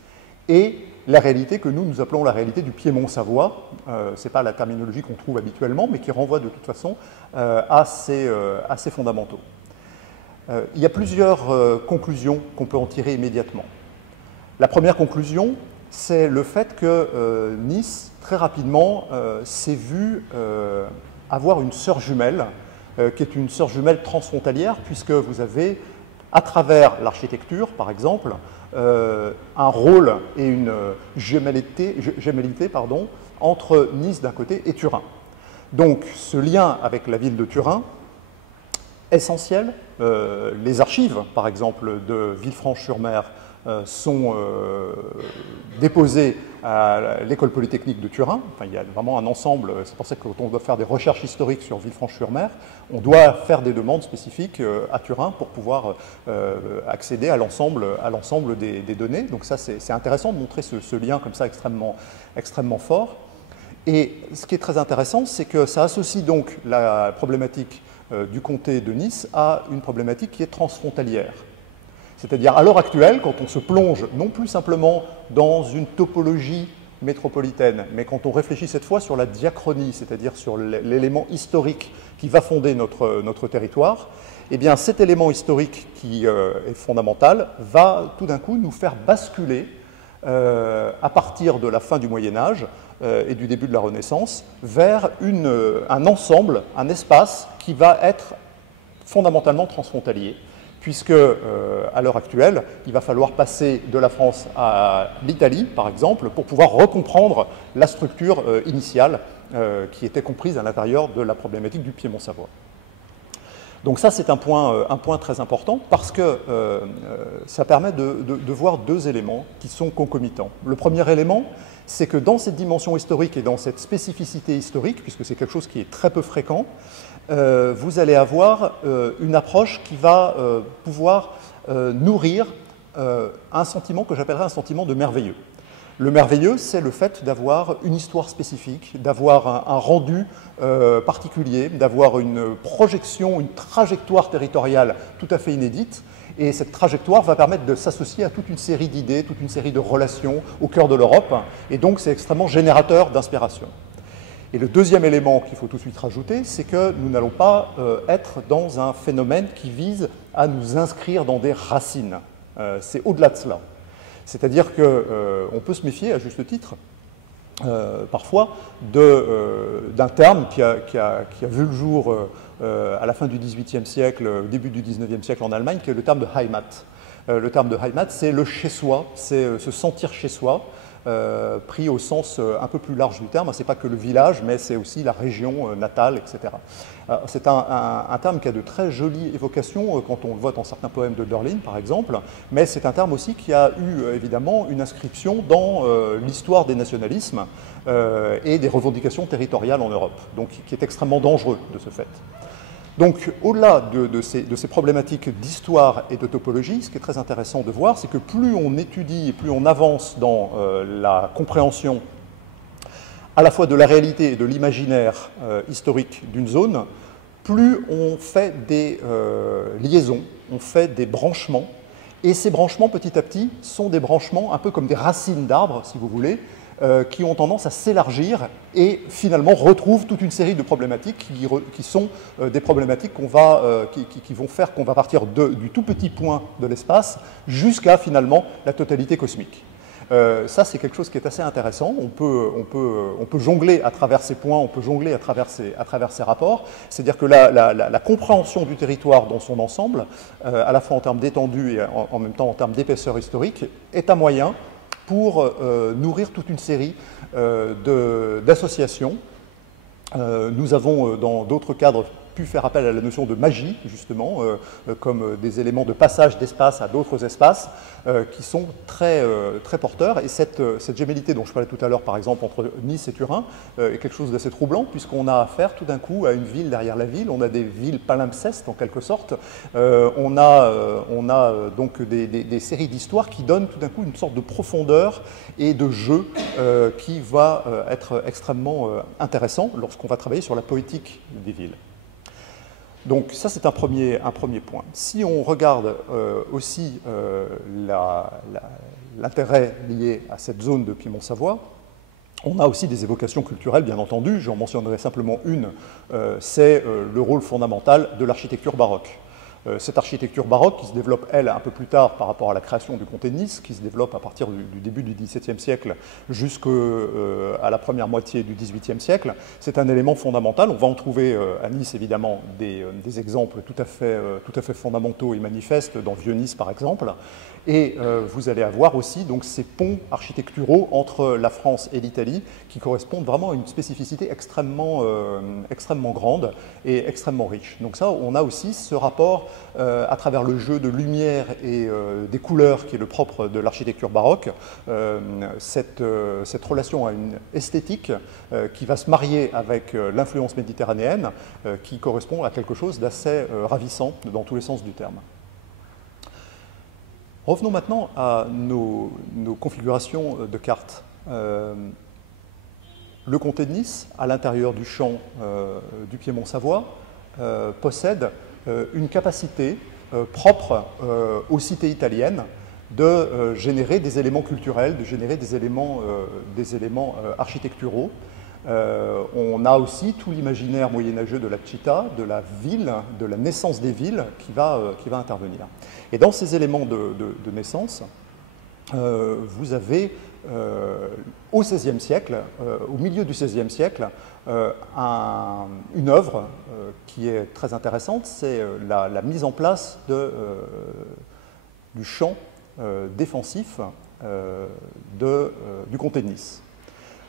et la réalité que nous appelons la réalité du Piémont-Savoie. Ce n'est pas la terminologie qu'on trouve habituellement, mais qui renvoie de toute façon à ces fondamentaux. Il y a plusieurs conclusions qu'on peut en tirer immédiatement. La première conclusion, c'est le fait que Nice, très rapidement, s'est vu avoir une sœur jumelle, qui est une sœur jumelle transfrontalière, puisque vous avez, à travers l'architecture, par exemple, un rôle et une gémellité entre Nice d'un côté et Turin. Donc ce lien avec la ville de Turin, essentiel. Les archives, par exemple, de Villefranche-sur-Mer sont déposées à l'École polytechnique de Turin. Enfin, il y a vraiment un ensemble, c'est pour ça que quand on doit faire des recherches historiques sur Villefranche-sur-Mer, on doit faire des demandes spécifiques à Turin pour pouvoir accéder à l'ensemble des données. Donc ça, c'est intéressant de montrer ce lien comme ça extrêmement fort. Et ce qui est très intéressant, c'est que ça associe donc la problématique du comté de Nice à une problématique qui est transfrontalière. C'est-à-dire, à l'heure actuelle, quand on se plonge non plus simplement dans une topologie métropolitaine, mais quand on réfléchit cette fois sur la diachronie, c'est-à-dire sur l'élément historique qui va fonder notre territoire, eh bien cet élément historique qui est fondamental va tout d'un coup nous faire basculer à partir de la fin du Moyen-Âge et du début de la Renaissance vers un ensemble, un espace qui va être fondamentalement transfrontalier, puisque à l'heure actuelle, il va falloir passer de la France à l'Italie, par exemple, pour pouvoir recomprendre la structure initiale qui était comprise à l'intérieur de la problématique du Piémont-Savoie. Donc ça, c'est un point très important, parce que ça permet de voir deux éléments qui sont concomitants. Le premier élément, c'est que dans cette dimension historique et dans cette spécificité historique, puisque c'est quelque chose qui est très peu fréquent, vous allez avoir une approche qui va pouvoir nourrir un sentiment que j'appellerais un sentiment de merveilleux. Le merveilleux, c'est le fait d'avoir une histoire spécifique, d'avoir un rendu particulier, d'avoir une projection, une trajectoire territoriale tout à fait inédite. Et cette trajectoire va permettre de s'associer à toute une série d'idées, toute une série de relations au cœur de l'Europe. Et donc, c'est extrêmement générateur d'inspiration. Et le deuxième élément qu'il faut tout de suite rajouter, c'est que nous n'allons pas être dans un phénomène qui vise à nous inscrire dans des racines. C'est au-delà de cela. C'est-à-dire qu'on peut se méfier, à juste titre, parfois, d'un terme qui a vu le jour à la fin du XVIIIe siècle, au début du XIXe siècle en Allemagne, qui est le terme de Heimat. Le terme de Heimat, c'est le chez-soi, c'est se sentir chez soi, pris au sens un peu plus large du terme. Ce n'est pas que le village, mais c'est aussi la région natale, etc. C'est un terme qui a de très jolies évocations quand on le voit dans certains poèmes de Dörling, par exemple, mais c'est un terme aussi qui a eu évidemment une inscription dans l'histoire des nationalismes et des revendications territoriales en Europe, donc qui est extrêmement dangereux de ce fait. Donc, au-delà de ces problématiques d'histoire et de topologie, ce qui est très intéressant de voir, c'est que plus on étudie et plus on avance dans la compréhension à la fois de la réalité et de l'imaginaire historique d'une zone, plus on fait des liaisons, on fait des branchements, et ces branchements, petit à petit, sont des branchements un peu comme des racines d'arbres, si vous voulez, qui ont tendance à s'élargir et finalement retrouvent toute une série de problématiques qui sont des problématiques qui vont faire qu'on va partir du tout petit point de l'espace jusqu'à finalement la totalité cosmique. Ça, c'est quelque chose qui est assez intéressant. On peut jongler à travers ces points, on peut jongler à travers ces rapports. C'est-à-dire que la compréhension du territoire dans son ensemble, à la fois en termes d'étendue et en même temps en termes d'épaisseur historique, est un moyen pour nourrir toute une série d'associations. Nous avons, dans d'autres cadres, pu faire appel à la notion de magie, justement, comme des éléments de passage d'espace à d'autres espaces, qui sont très porteurs. Et cette gémellité dont je parlais tout à l'heure, par exemple, entre Nice et Turin, est quelque chose d'assez troublant, puisqu'on a affaire tout d'un coup à une ville derrière la ville. On a des villes palimpsestes, en quelque sorte. On a donc des séries d'histoires qui donnent tout d'un coup une sorte de profondeur et de jeu qui va être extrêmement intéressant lorsqu'on va travailler sur la poétique des villes. Donc ça, c'est un premier point. Si on regarde aussi l'intérêt lié à cette zone de Piémont-Savoie, on a aussi des évocations culturelles, bien entendu. J'en mentionnerai simplement une, c'est le rôle fondamental de l'architecture baroque. Cette architecture baroque qui se développe, elle, un peu plus tard par rapport à la création du comté de Nice, qui se développe à partir du début du XVIIe siècle jusqu'à la première moitié du XVIIIe siècle, c'est un élément fondamental. On va en trouver à Nice, évidemment, des exemples tout à fait fondamentaux et manifestes, dans Vieux-Nice, par exemple. Et vous allez avoir aussi donc, ces ponts architecturaux entre la France et l'Italie qui correspondent vraiment à une spécificité extrêmement grande et extrêmement riche. Donc ça, on a aussi ce rapport à travers le jeu de lumière et des couleurs qui est le propre de l'architecture baroque, cette relation à une esthétique qui va se marier avec l'influence méditerranéenne qui correspond à quelque chose d'assez ravissant dans tous les sens du terme. Revenons maintenant à nos configurations de cartes. Le comté de Nice, à l'intérieur du champ du Piémont-Savoie, possède une capacité propre aux cités italiennes de générer des éléments culturels, de générer des éléments architecturaux. On a aussi tout l'imaginaire moyenâgeux de la città, de la ville, de la naissance des villes qui va intervenir. Et dans ces éléments de naissance, vous avez au XVIe siècle, au milieu du XVIe siècle, une œuvre qui est très intéressante, c'est la mise en place du champ défensif du comté de Nice.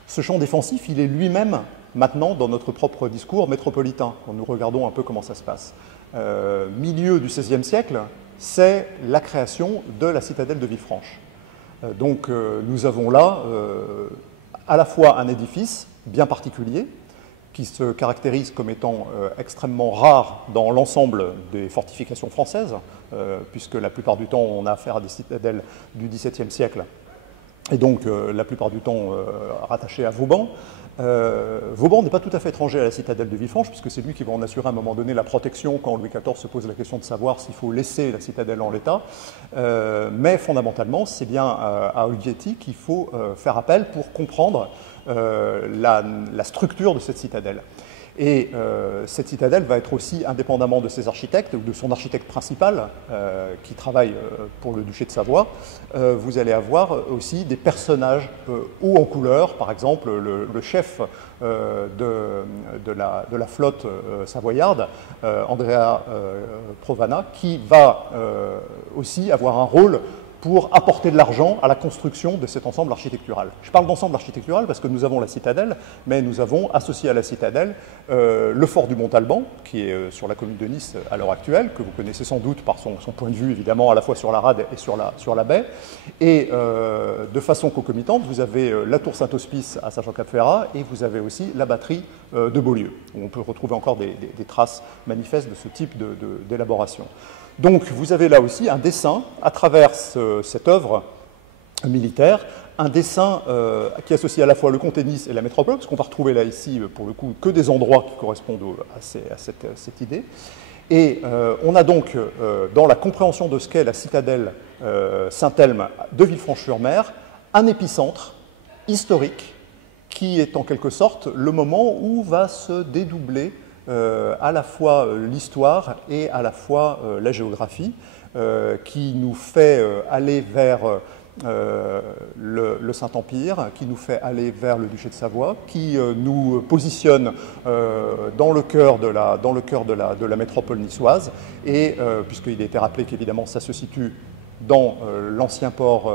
Ce champ défensif, il est lui-même maintenant dans notre propre discours métropolitain, quand nous regardons un peu comment ça se passe. Milieu du XVIe siècle, c'est la création de la citadelle de Villefranche. Donc nous avons là à la fois un édifice bien particulier, qui se caractérise comme étant extrêmement rare dans l'ensemble des fortifications françaises, puisque la plupart du temps on a affaire à des citadelles du XVIIe siècle, et donc la plupart du temps rattachées à Vauban. Vauban n'est pas tout à fait étranger à la citadelle de Villefranche, puisque c'est lui qui va en assurer à un moment donné la protection quand Louis XIV se pose la question de savoir s'il faut laisser la citadelle en l'état. Mais fondamentalement, c'est bien à Olghetti qu'il faut faire appel pour comprendre la structure de cette citadelle. Et cette citadelle va être aussi, indépendamment de ses architectes, ou de son architecte principal, qui travaille pour le duché de Savoie, vous allez avoir aussi des personnages hauts en couleur, par exemple le chef de la flotte savoyarde, Andrea Provana, qui va aussi avoir un rôle pour apporter de l'argent à la construction de cet ensemble architectural. Je parle d'ensemble architectural parce que nous avons la citadelle, mais nous avons associé à la citadelle le fort du Mont-Alban, qui est sur la commune de Nice à l'heure actuelle, que vous connaissez sans doute par son point de vue, évidemment, à la fois sur la rade et sur la baie. Et de façon concomitante, vous avez la tour Saint-Hospice à Saint-Jean-Cap-Ferrat et vous avez aussi la batterie de Beaulieu, où on peut retrouver encore des traces manifestes de ce type d'élaboration. Donc vous avez là aussi un dessin, à travers cette œuvre militaire, un dessin qui associe à la fois le comté de Nice et la métropole, parce qu'on va retrouver là ici, pour le coup, que des endroits qui correspondent à cette idée. Et on a donc, dans la compréhension de ce qu'est la citadelle Saint-Elme de Villefranche-sur-Mer, un épicentre historique qui est en quelque sorte le moment où va se dédoubler à la fois l'histoire et à la fois la géographie, qui nous fait aller vers le Saint-Empire, qui nous fait aller vers le duché de Savoie, qui nous positionne dans le cœur de la métropole niçoise, et puisqu'il a été rappelé qu'évidemment ça se situe dans l'ancien port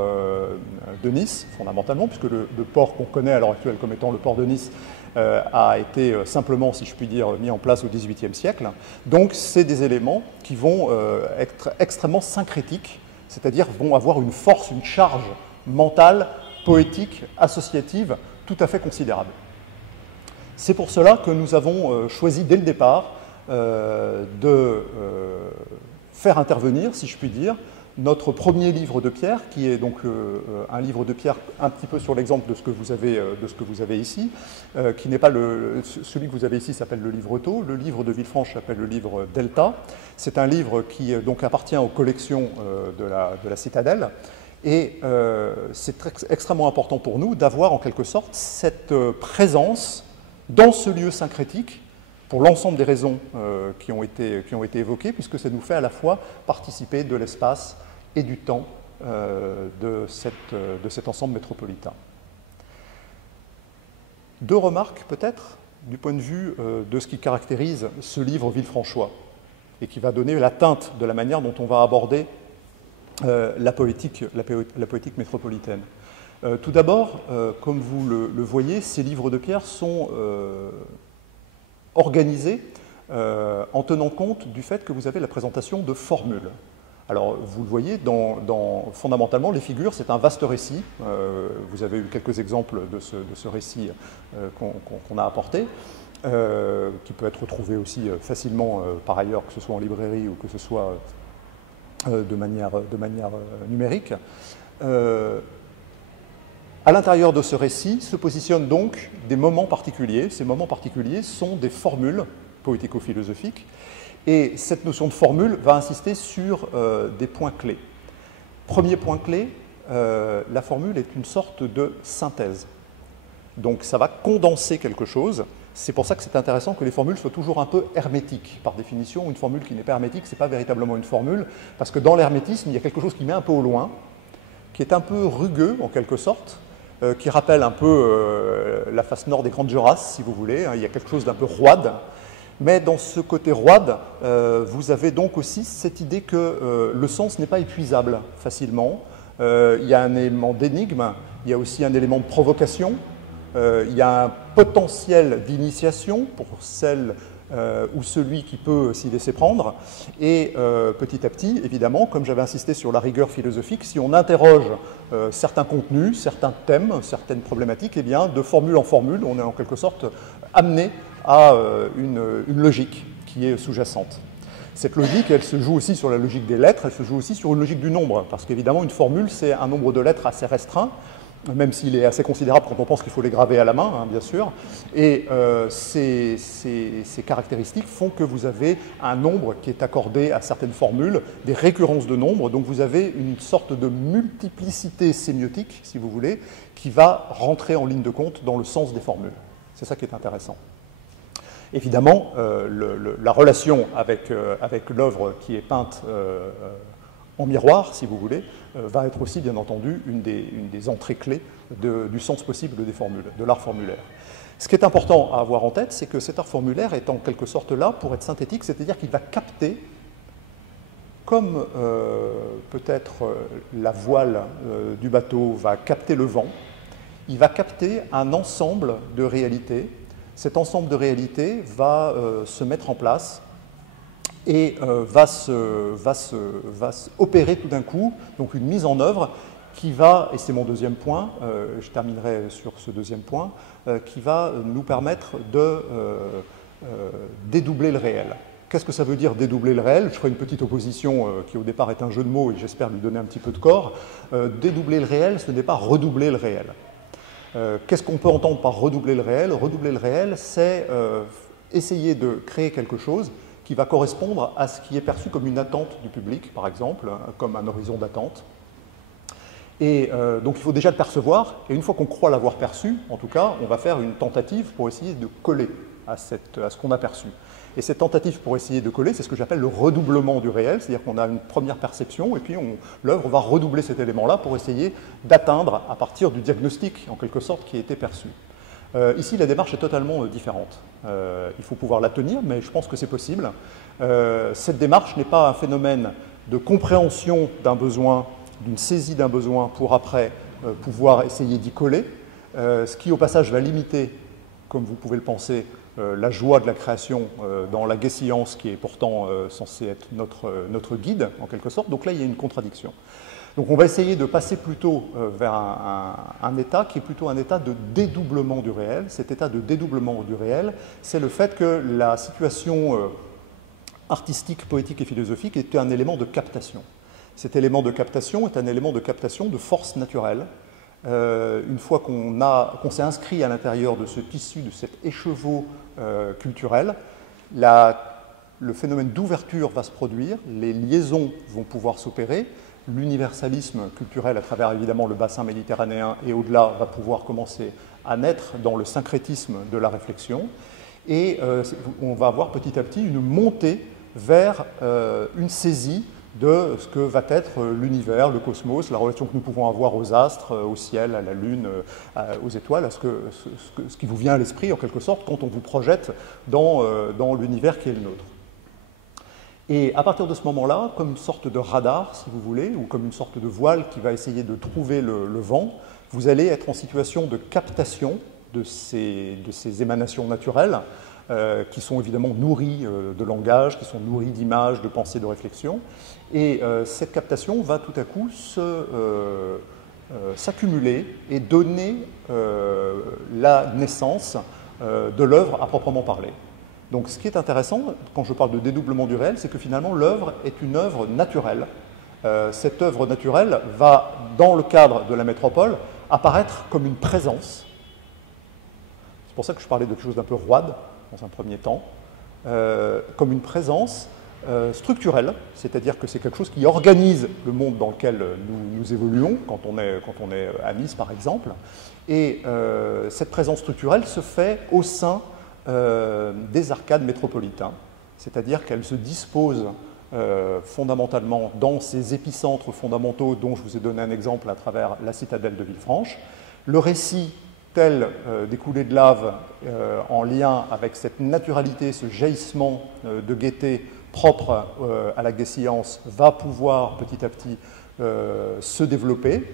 de Nice, fondamentalement, puisque le port qu'on connaît à l'heure actuelle comme étant le port de Nice a été simplement, si je puis dire, mis en place au XVIIIe siècle. Donc c'est des éléments qui vont être extrêmement syncrétiques, c'est-à-dire vont avoir une force, une charge mentale, poétique, associative, tout à fait considérable. C'est pour cela que nous avons choisi dès le départ de faire intervenir, si je puis dire, notre premier livre de pierre, qui est donc un livre de pierre un petit peu sur l'exemple de ce que vous avez ici, qui n'est pas celui que vous avez ici s'appelle le livre Thau, le livre de Villefranche s'appelle le livre Delta. C'est un livre qui donc appartient aux collections de la citadelle. Et c'est extrêmement important pour nous d'avoir en quelque sorte cette présence dans ce lieu syncrétique, pour l'ensemble des raisons qui ont été évoquées, puisque ça nous fait à la fois participer de l'espace et du temps de cet ensemble métropolitain. Deux remarques peut-être du point de vue de ce qui caractérise ce livre villefranchois et qui va donner la teinte de la manière dont on va aborder la poétique métropolitaine. Tout d'abord, comme vous le voyez, ces livres de pierre sont organisé en tenant compte du fait que vous avez la présentation de formules. Alors, vous le voyez, fondamentalement, les figures, c'est un vaste récit. Vous avez eu quelques exemples de ce récit qu'on a apporté, qui peut être retrouvé aussi facilement par ailleurs, que ce soit en librairie ou que ce soit de manière numérique. À l'intérieur de ce récit se positionnent donc des moments particuliers. Ces moments particuliers sont des formules poético-philosophiques. Et cette notion de formule va insister sur des points clés. Premier point clé, la formule est une sorte de synthèse. Donc ça va condenser quelque chose. C'est pour ça que c'est intéressant que les formules soient toujours un peu hermétiques. Par définition, une formule qui n'est pas hermétique, ce n'est pas véritablement une formule, parce que dans l'hermétisme, il y a quelque chose qui met un peu au loin, qui est un peu rugueux en quelque sorte, qui rappelle un peu la face nord des Grandes Jorasses, si vous voulez. Il y a quelque chose d'un peu roide. Mais dans ce côté roide, vous avez donc aussi cette idée que le sens n'est pas épuisable facilement. Il y a un élément d'énigme, il y a aussi un élément de provocation, il y a un potentiel d'initiation pour celle ou celui qui peut s'y laisser prendre. Et petit à petit, évidemment, comme j'avais insisté sur la rigueur philosophique, si on interroge certains contenus, certains thèmes, certaines problématiques, eh bien, de formule en formule, on est en quelque sorte amené à une logique qui est sous-jacente. Cette logique, elle se joue aussi sur la logique des lettres, elle se joue aussi sur une logique du nombre, parce qu'évidemment, une formule, c'est un nombre de lettres assez restreint, même s'il est assez considérable quand on pense qu'il faut les graver à la main, hein, bien sûr. Et ces caractéristiques font que vous avez un nombre qui est accordé à certaines formules, des récurrences de nombres, donc vous avez une sorte de multiplicité sémiotique, si vous voulez, qui va rentrer en ligne de compte dans le sens des formules. C'est ça qui est intéressant. Évidemment, la relation avec l'œuvre qui est peinte en miroir, si vous voulez, va être aussi, bien entendu, une des entrées clés du sens possible des formules, de l'art formulaire. Ce qui est important à avoir en tête, c'est que cet art formulaire est en quelque sorte là pour être synthétique, c'est-à-dire qu'il va capter, comme peut-être la voile du bateau va capter le vent, il va capter un ensemble de réalités. Cet ensemble de réalités va se mettre en place et va opérer tout d'un coup, donc une mise en œuvre qui va, et c'est mon deuxième point, je terminerai sur ce deuxième point, qui va nous permettre de dédoubler le réel. Qu'est-ce que ça veut dire dédoubler le réel? Je ferai une petite opposition qui au départ est un jeu de mots et j'espère lui donner un petit peu de corps. Dédoubler le réel, ce n'est pas redoubler le réel. Qu'est-ce qu'on peut entendre par redoubler le réel? Redoubler le réel, c'est essayer de créer quelque chose qui va correspondre à ce qui est perçu comme une attente du public, par exemple, comme un horizon d'attente. Et donc il faut déjà le percevoir, et une fois qu'on croit l'avoir perçu, en tout cas, on va faire une tentative pour essayer de coller à ce qu'on a perçu. Et cette tentative pour essayer de coller, c'est ce que j'appelle le redoublement du réel, c'est-à-dire qu'on a une première perception, et puis l'œuvre va redoubler cet élément-là pour essayer d'atteindre à partir du diagnostic, en quelque sorte, qui a été perçu. Ici, la démarche est totalement différente. Il faut pouvoir la tenir, mais je pense que c'est possible. Cette démarche n'est pas un phénomène de compréhension d'un besoin, d'une saisie d'un besoin pour après pouvoir essayer d'y coller, ce qui au passage va limiter, comme vous pouvez le penser, la joie de la création dans la gaie-science qui est pourtant censée être notre guide, en quelque sorte. Donc là, il y a une contradiction. Donc on va essayer de passer plutôt vers un état qui est plutôt un état de dédoublement du réel. Cet état de dédoublement du réel, c'est le fait que la situation artistique, poétique et philosophique est un élément de captation. Cet élément de captation est un élément de captation de force naturelle. Une fois qu'on s'est inscrit à l'intérieur de ce tissu, de cet écheveau culturel, le phénomène d'ouverture va se produire, les liaisons vont pouvoir s'opérer, l'universalisme culturel à travers évidemment le bassin méditerranéen et au-delà va pouvoir commencer à naître dans le syncrétisme de la réflexion et on va avoir petit à petit une montée vers une saisie de ce que va être l'univers, le cosmos, la relation que nous pouvons avoir aux astres, au ciel, à la lune, aux étoiles, à ce qui vous vient à l'esprit en quelque sorte quand on vous projette dans l'univers qui est le nôtre. Et à partir de ce moment-là, comme une sorte de radar, si vous voulez, ou comme une sorte de voile qui va essayer de trouver le vent, vous allez être en situation de captation de ces émanations naturelles qui sont évidemment nourries de langage, qui sont nourries d'images, de pensées, de réflexions. Et cette captation va tout à coup s'accumuler et donner la naissance de l'œuvre à proprement parler. Donc ce qui est intéressant, quand je parle de dédoublement du réel, c'est que finalement l'œuvre est une œuvre naturelle. Cette œuvre naturelle va, dans le cadre de la métropole, apparaître comme une présence. C'est pour ça que je parlais de quelque chose d'un peu roide, dans un premier temps, comme une présence structurelle, c'est-à-dire que c'est quelque chose qui organise le monde dans lequel nous évoluons, quand on est à Nice par exemple, et cette présence structurelle se fait au sein des arcades métropolitains, c'est-à-dire qu'elle se dispose fondamentalement dans ces épicentres fondamentaux dont je vous ai donné un exemple à travers la citadelle de Villefranche. Le récit tel des coulées de lave en lien avec cette naturalité, ce jaillissement de gaieté propre à la Gué-Science va pouvoir petit à petit se développer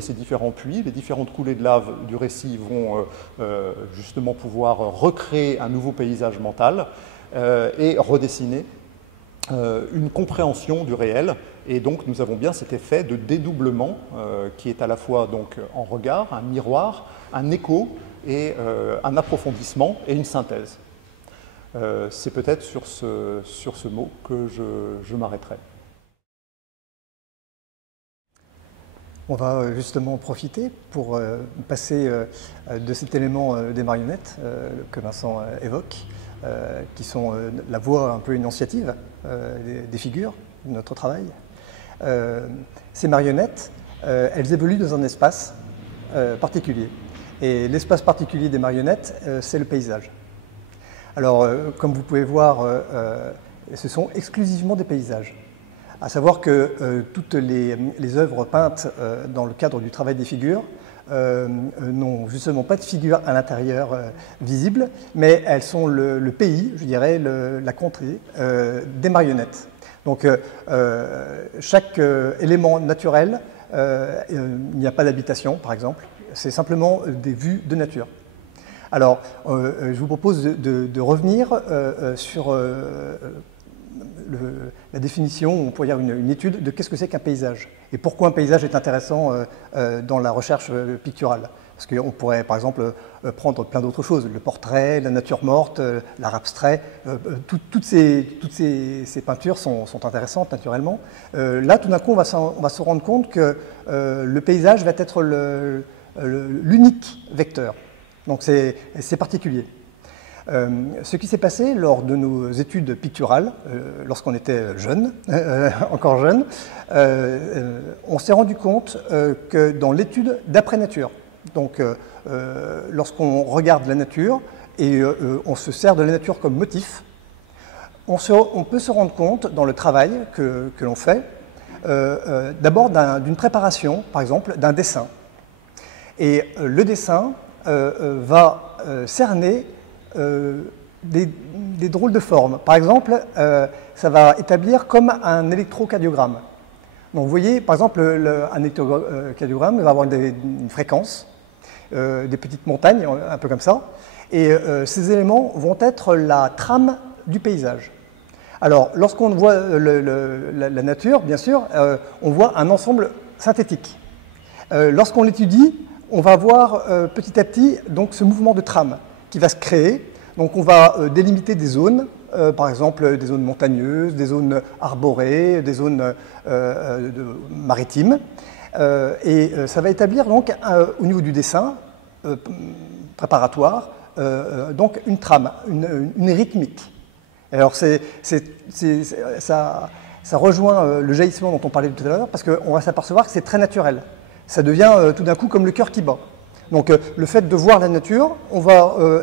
ces différents puits. Les différentes coulées de lave du récit vont justement pouvoir recréer un nouveau paysage mental et redessiner une compréhension du réel. Et donc nous avons bien cet effet de dédoublement qui est à la fois donc en regard, un miroir, un écho et un approfondissement et une synthèse. C'est peut-être sur ce mot que je m'arrêterai. On va justement profiter pour passer de cet élément des marionnettes que Vincent évoque, qui sont la voie un peu énonciative des figures de notre travail. Ces marionnettes, elles évoluent dans un espace particulier. Et l'espace particulier des marionnettes, c'est le paysage. Alors, comme vous pouvez voir, ce sont exclusivement des paysages. À savoir que toutes les œuvres peintes dans le cadre du travail des figures n'ont justement pas de figures à l'intérieur visibles, mais elles sont le pays, je dirais, la contrée des marionnettes. Donc, chaque élément naturel, il n'y a pas d'habitation, par exemple, c'est simplement des vues de nature. Alors, je vous propose de revenir sur la définition, on pourrait dire une étude de qu'est-ce que c'est qu'un paysage et pourquoi un paysage est intéressant dans la recherche picturale. Parce qu'on pourrait par exemple prendre plein d'autres choses, le portrait, la nature morte, l'art abstrait, toutes ces peintures sont intéressantes naturellement. Là tout d'un coup on va se rendre compte que le paysage va être l'unique vecteur, donc c'est particulier. Ce qui s'est passé lors de nos études picturales, lorsqu'on était jeune, encore jeune, on s'est rendu compte que dans l'étude d'après-nature, donc lorsqu'on regarde la nature et on se sert de la nature comme motif, on peut se rendre compte dans le travail que l'on fait, d'abord d'une préparation, par exemple, d'un dessin. Et le dessin va cerner des drôles de formes. Par exemple, ça va établir comme un électrocardiogramme. Donc vous voyez, par exemple, un électrocardiogramme va avoir une fréquence, des petites montagnes, un peu comme ça, et ces éléments vont être la trame du paysage. Alors, lorsqu'on voit la nature, bien sûr, on voit un ensemble synthétique. Lorsqu'on l'étudie, on va voir petit à petit donc, ce mouvement de trame qui va se créer. Donc on va délimiter des zones, par exemple des zones montagneuses, des zones arborées, des zones maritimes. Et ça va établir donc au niveau du dessin préparatoire donc une trame, une rythmique. Alors ça rejoint le jaillissement dont on parlait tout à l'heure parce qu'on va s'apercevoir que c'est très naturel. Ça devient tout d'un coup comme le cœur qui bat. Donc le fait de voir la nature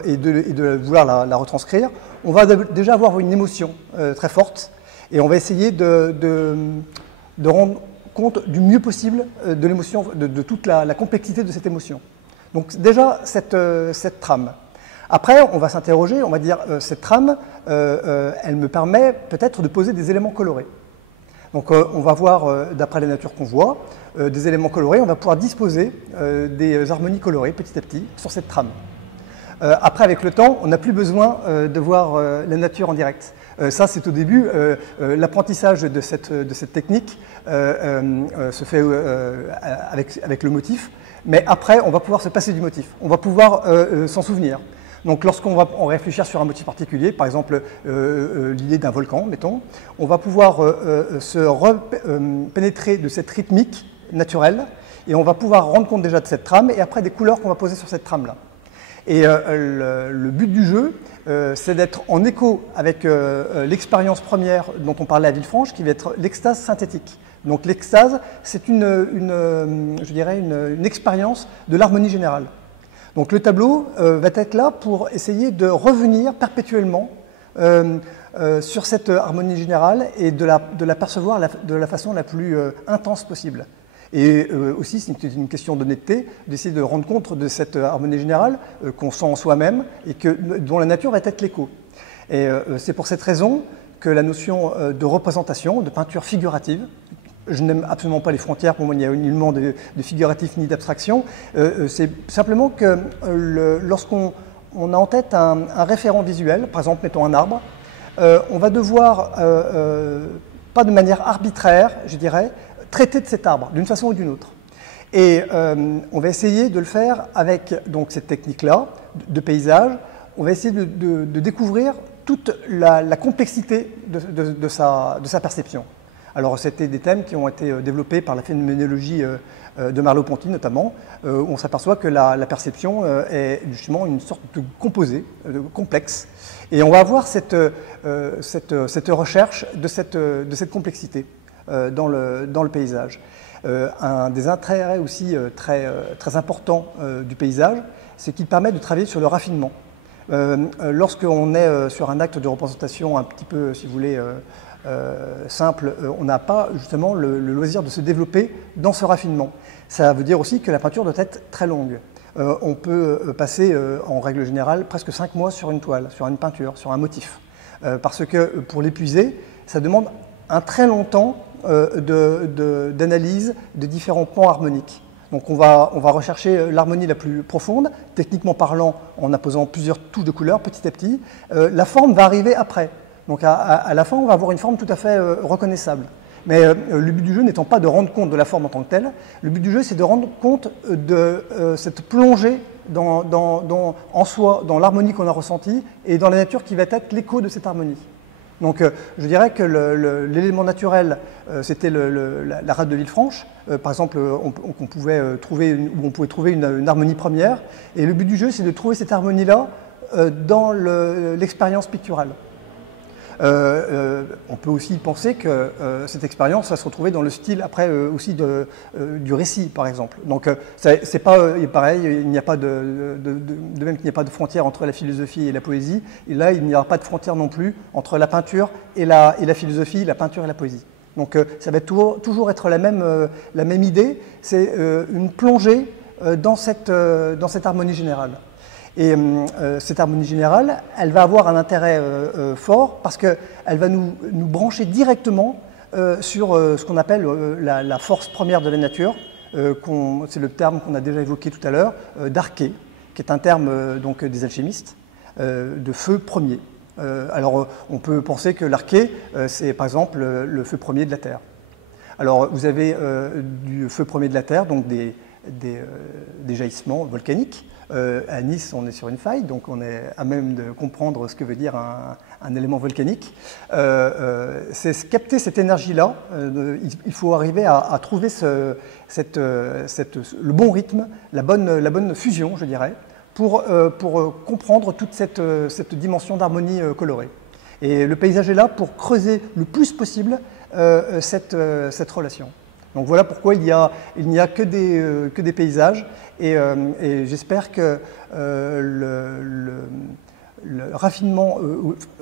et de vouloir la retranscrire, on va déjà avoir une émotion très forte et on va essayer de rendre compte du mieux possible de l'émotion, de toute la complexité de cette émotion. Donc déjà cette trame. Après on va s'interroger, on va dire cette trame, elle me permet peut-être de poser des éléments colorés. Donc on va voir, d'après la nature qu'on voit, des éléments colorés, on va pouvoir disposer des harmonies colorées petit à petit sur cette trame. Après, avec le temps, on n'a plus besoin de voir la nature en direct. Ça, c'est au début, l'apprentissage de cette technique se fait avec le motif, mais après, on va pouvoir se passer du motif, on va pouvoir s'en souvenir. Donc lorsqu'on va réfléchir sur un motif particulier, par exemple l'idée d'un volcan, mettons, on va pouvoir se pénétrer de cette rythmique naturelle, et on va pouvoir rendre compte déjà de cette trame, et après des couleurs qu'on va poser sur cette trame-là. Et le but du jeu, c'est d'être en écho avec l'expérience première dont on parlait à Villefranche, qui va être l'extase synthétique. Donc l'extase, c'est je dirais une expérience de l'harmonie générale. Donc le tableau va être là pour essayer de revenir perpétuellement sur cette harmonie générale et de la percevoir de la façon la plus intense possible. Et aussi, c'est une question d'honnêteté, d'essayer de rendre compte de cette harmonie générale qu'on sent en soi-même et dont la nature va être l'écho. Et c'est pour cette raison que la notion de représentation, de peinture figurative, je n'aime absolument pas les frontières, pour moi il n'y a nullement de figuratif ni d'abstraction, c'est simplement que lorsqu'on a en tête un référent visuel, par exemple mettons un arbre, on va devoir, pas de manière arbitraire, je dirais, traiter de cet arbre d'une façon ou d'une autre. Et on va essayer de le faire avec donc, cette technique-là de paysage, on va essayer de découvrir toute la complexité de sa perception. Alors c'était des thèmes qui ont été développés par la phénoménologie de Merleau-Ponty notamment, où on s'aperçoit que la perception est justement une sorte de composé, complexe. Et on va avoir cette recherche de cette complexité dans le paysage. Un des intérêts aussi très importants du paysage, c'est qu'il permet de travailler sur le raffinement. Lorsqu'on est sur un acte de représentation un petit peu, si vous voulez, simple, on n'a pas justement le loisir de se développer dans ce raffinement. Ça veut dire aussi que la peinture doit être très longue. On peut passer, en règle générale, presque 5 mois sur une toile, sur une peinture, sur un motif. Parce que pour l'épuiser, ça demande un très long temps d'analyse de différents pans harmoniques. Donc on va rechercher l'harmonie la plus profonde, techniquement parlant, en apposant plusieurs touches de couleurs petit à petit. La forme va arriver après. Donc à la fin, on va avoir une forme tout à fait reconnaissable. Mais le but du jeu n'étant pas de rendre compte de la forme en tant que telle, le but du jeu, c'est de rendre compte de cette plongée en soi, dans l'harmonie qu'on a ressentie et dans la nature qui va être l'écho de cette harmonie. Donc je dirais que l'élément naturel, c'était la rade de Villefranche. Par exemple, on pouvait trouver une harmonie première. Et le but du jeu, c'est de trouver cette harmonie-là dans l'expérience picturale. On peut aussi penser que cette expérience va se retrouver dans le style après aussi du récit, par exemple. Donc c'est pas pareil, il n'y a pas de même qu'il n'y a pas de frontière entre la philosophie et la poésie, et là il n'y aura pas de frontière non plus entre la peinture et la philosophie, la peinture et la poésie. Donc ça va toujours être la même idée, c'est une plongée dans cette harmonie générale. Et cette harmonie générale, elle va avoir un intérêt fort parce qu'elle va nous brancher directement sur ce qu'on appelle la force première de la nature. C'est le terme qu'on a déjà évoqué tout à l'heure, d'arché, qui est un terme donc, des alchimistes, de feu premier. Alors on peut penser que l'arché, c'est par exemple le feu premier de la Terre. Alors vous avez du feu premier de la Terre, donc des jaillissements volcaniques. À Nice, on est sur une faille, donc on est à même de comprendre ce que veut dire un élément volcanique. C'est capter cette énergie-là. Il faut arriver à trouver le bon rythme, la bonne fusion, je dirais, pour comprendre toute cette dimension d'harmonie colorée. Et le paysage est là pour creuser le plus possible cette relation. Donc voilà pourquoi il n'y a que des paysages et j'espère que le raffinement,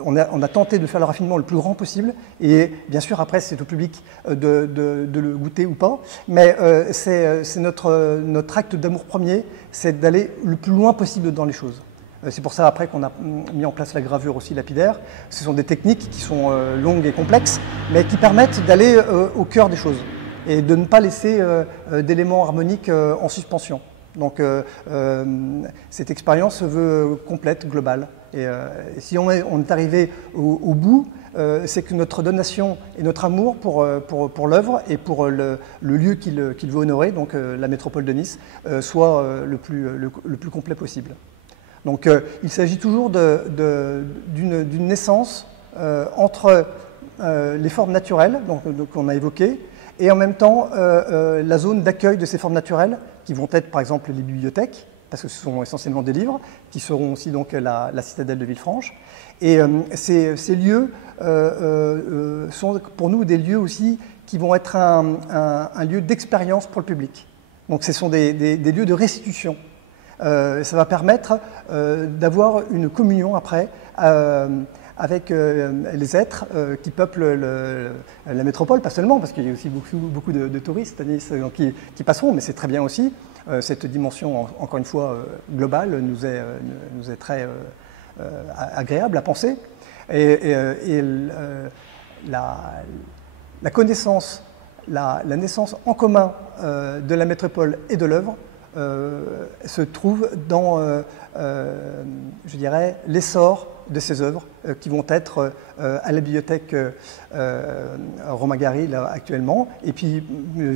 on a tenté de faire le raffinement le plus grand possible et bien sûr après c'est au public de le goûter ou pas, mais c'est notre acte d'amour premier, c'est d'aller le plus loin possible dans les choses. C'est pour ça après qu'on a mis en place la gravure aussi lapidaire. Ce sont des techniques qui sont longues et complexes, mais qui permettent d'aller au cœur des choses et de ne pas laisser d'éléments harmoniques en suspension. Donc cette expérience se veut complète, globale. Et si on est arrivé au bout, c'est que notre donation et notre amour pour l'œuvre et pour le lieu qu'il veut honorer, donc la métropole de Nice, soit le plus complet possible. Donc il s'agit toujours d'une naissance entre les formes naturelles qu'on a évoquées et en même temps la zone d'accueil de ces formes naturelles, qui vont être par exemple les bibliothèques, parce que ce sont essentiellement des livres, qui seront aussi donc la citadelle de Villefranche. Et ces lieux sont pour nous des lieux aussi qui vont être un lieu d'expérience pour le public. Donc ce sont des lieux de restitution. Ça va permettre d'avoir une communion après avec les êtres qui peuplent la métropole, pas seulement, parce qu'il y a aussi beaucoup de touristes qui passeront, mais c'est très bien aussi. Cette dimension, encore une fois, globale, nous est très agréable à penser. Et la connaissance, la naissance en commun de la métropole et de l'œuvre se trouve dans, je dirais, l'essor de ces œuvres qui vont être à la bibliothèque Romain Gary là, actuellement, et puis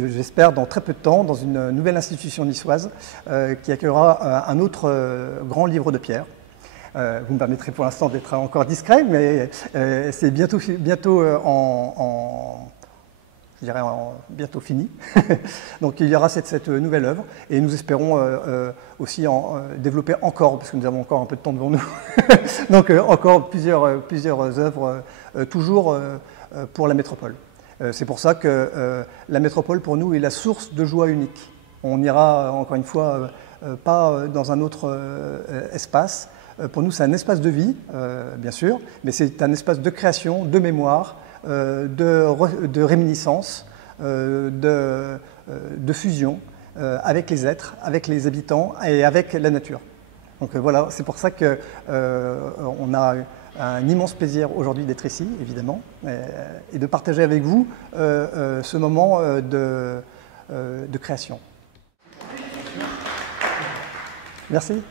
j'espère dans très peu de temps dans une nouvelle institution niçoise qui accueillera un autre grand livre de pierre. Vous me permettrez pour l'instant d'être encore discret, mais c'est bientôt je dirais bientôt fini. Donc il y aura cette nouvelle œuvre et nous espérons aussi développer encore, parce que nous avons encore un peu de temps devant nous, donc encore plusieurs œuvres toujours pour la métropole. C'est pour ça que la métropole pour nous est la source de joie unique. On n'ira encore une fois pas dans un autre espace. Pour nous c'est un espace de vie, bien sûr, mais c'est un espace de création, de mémoire, de réminiscence, de fusion avec les êtres, avec les habitants et avec la nature. Donc voilà, c'est pour ça qu'on a un immense plaisir aujourd'hui d'être ici, évidemment, et de partager avec vous ce moment de création. Merci.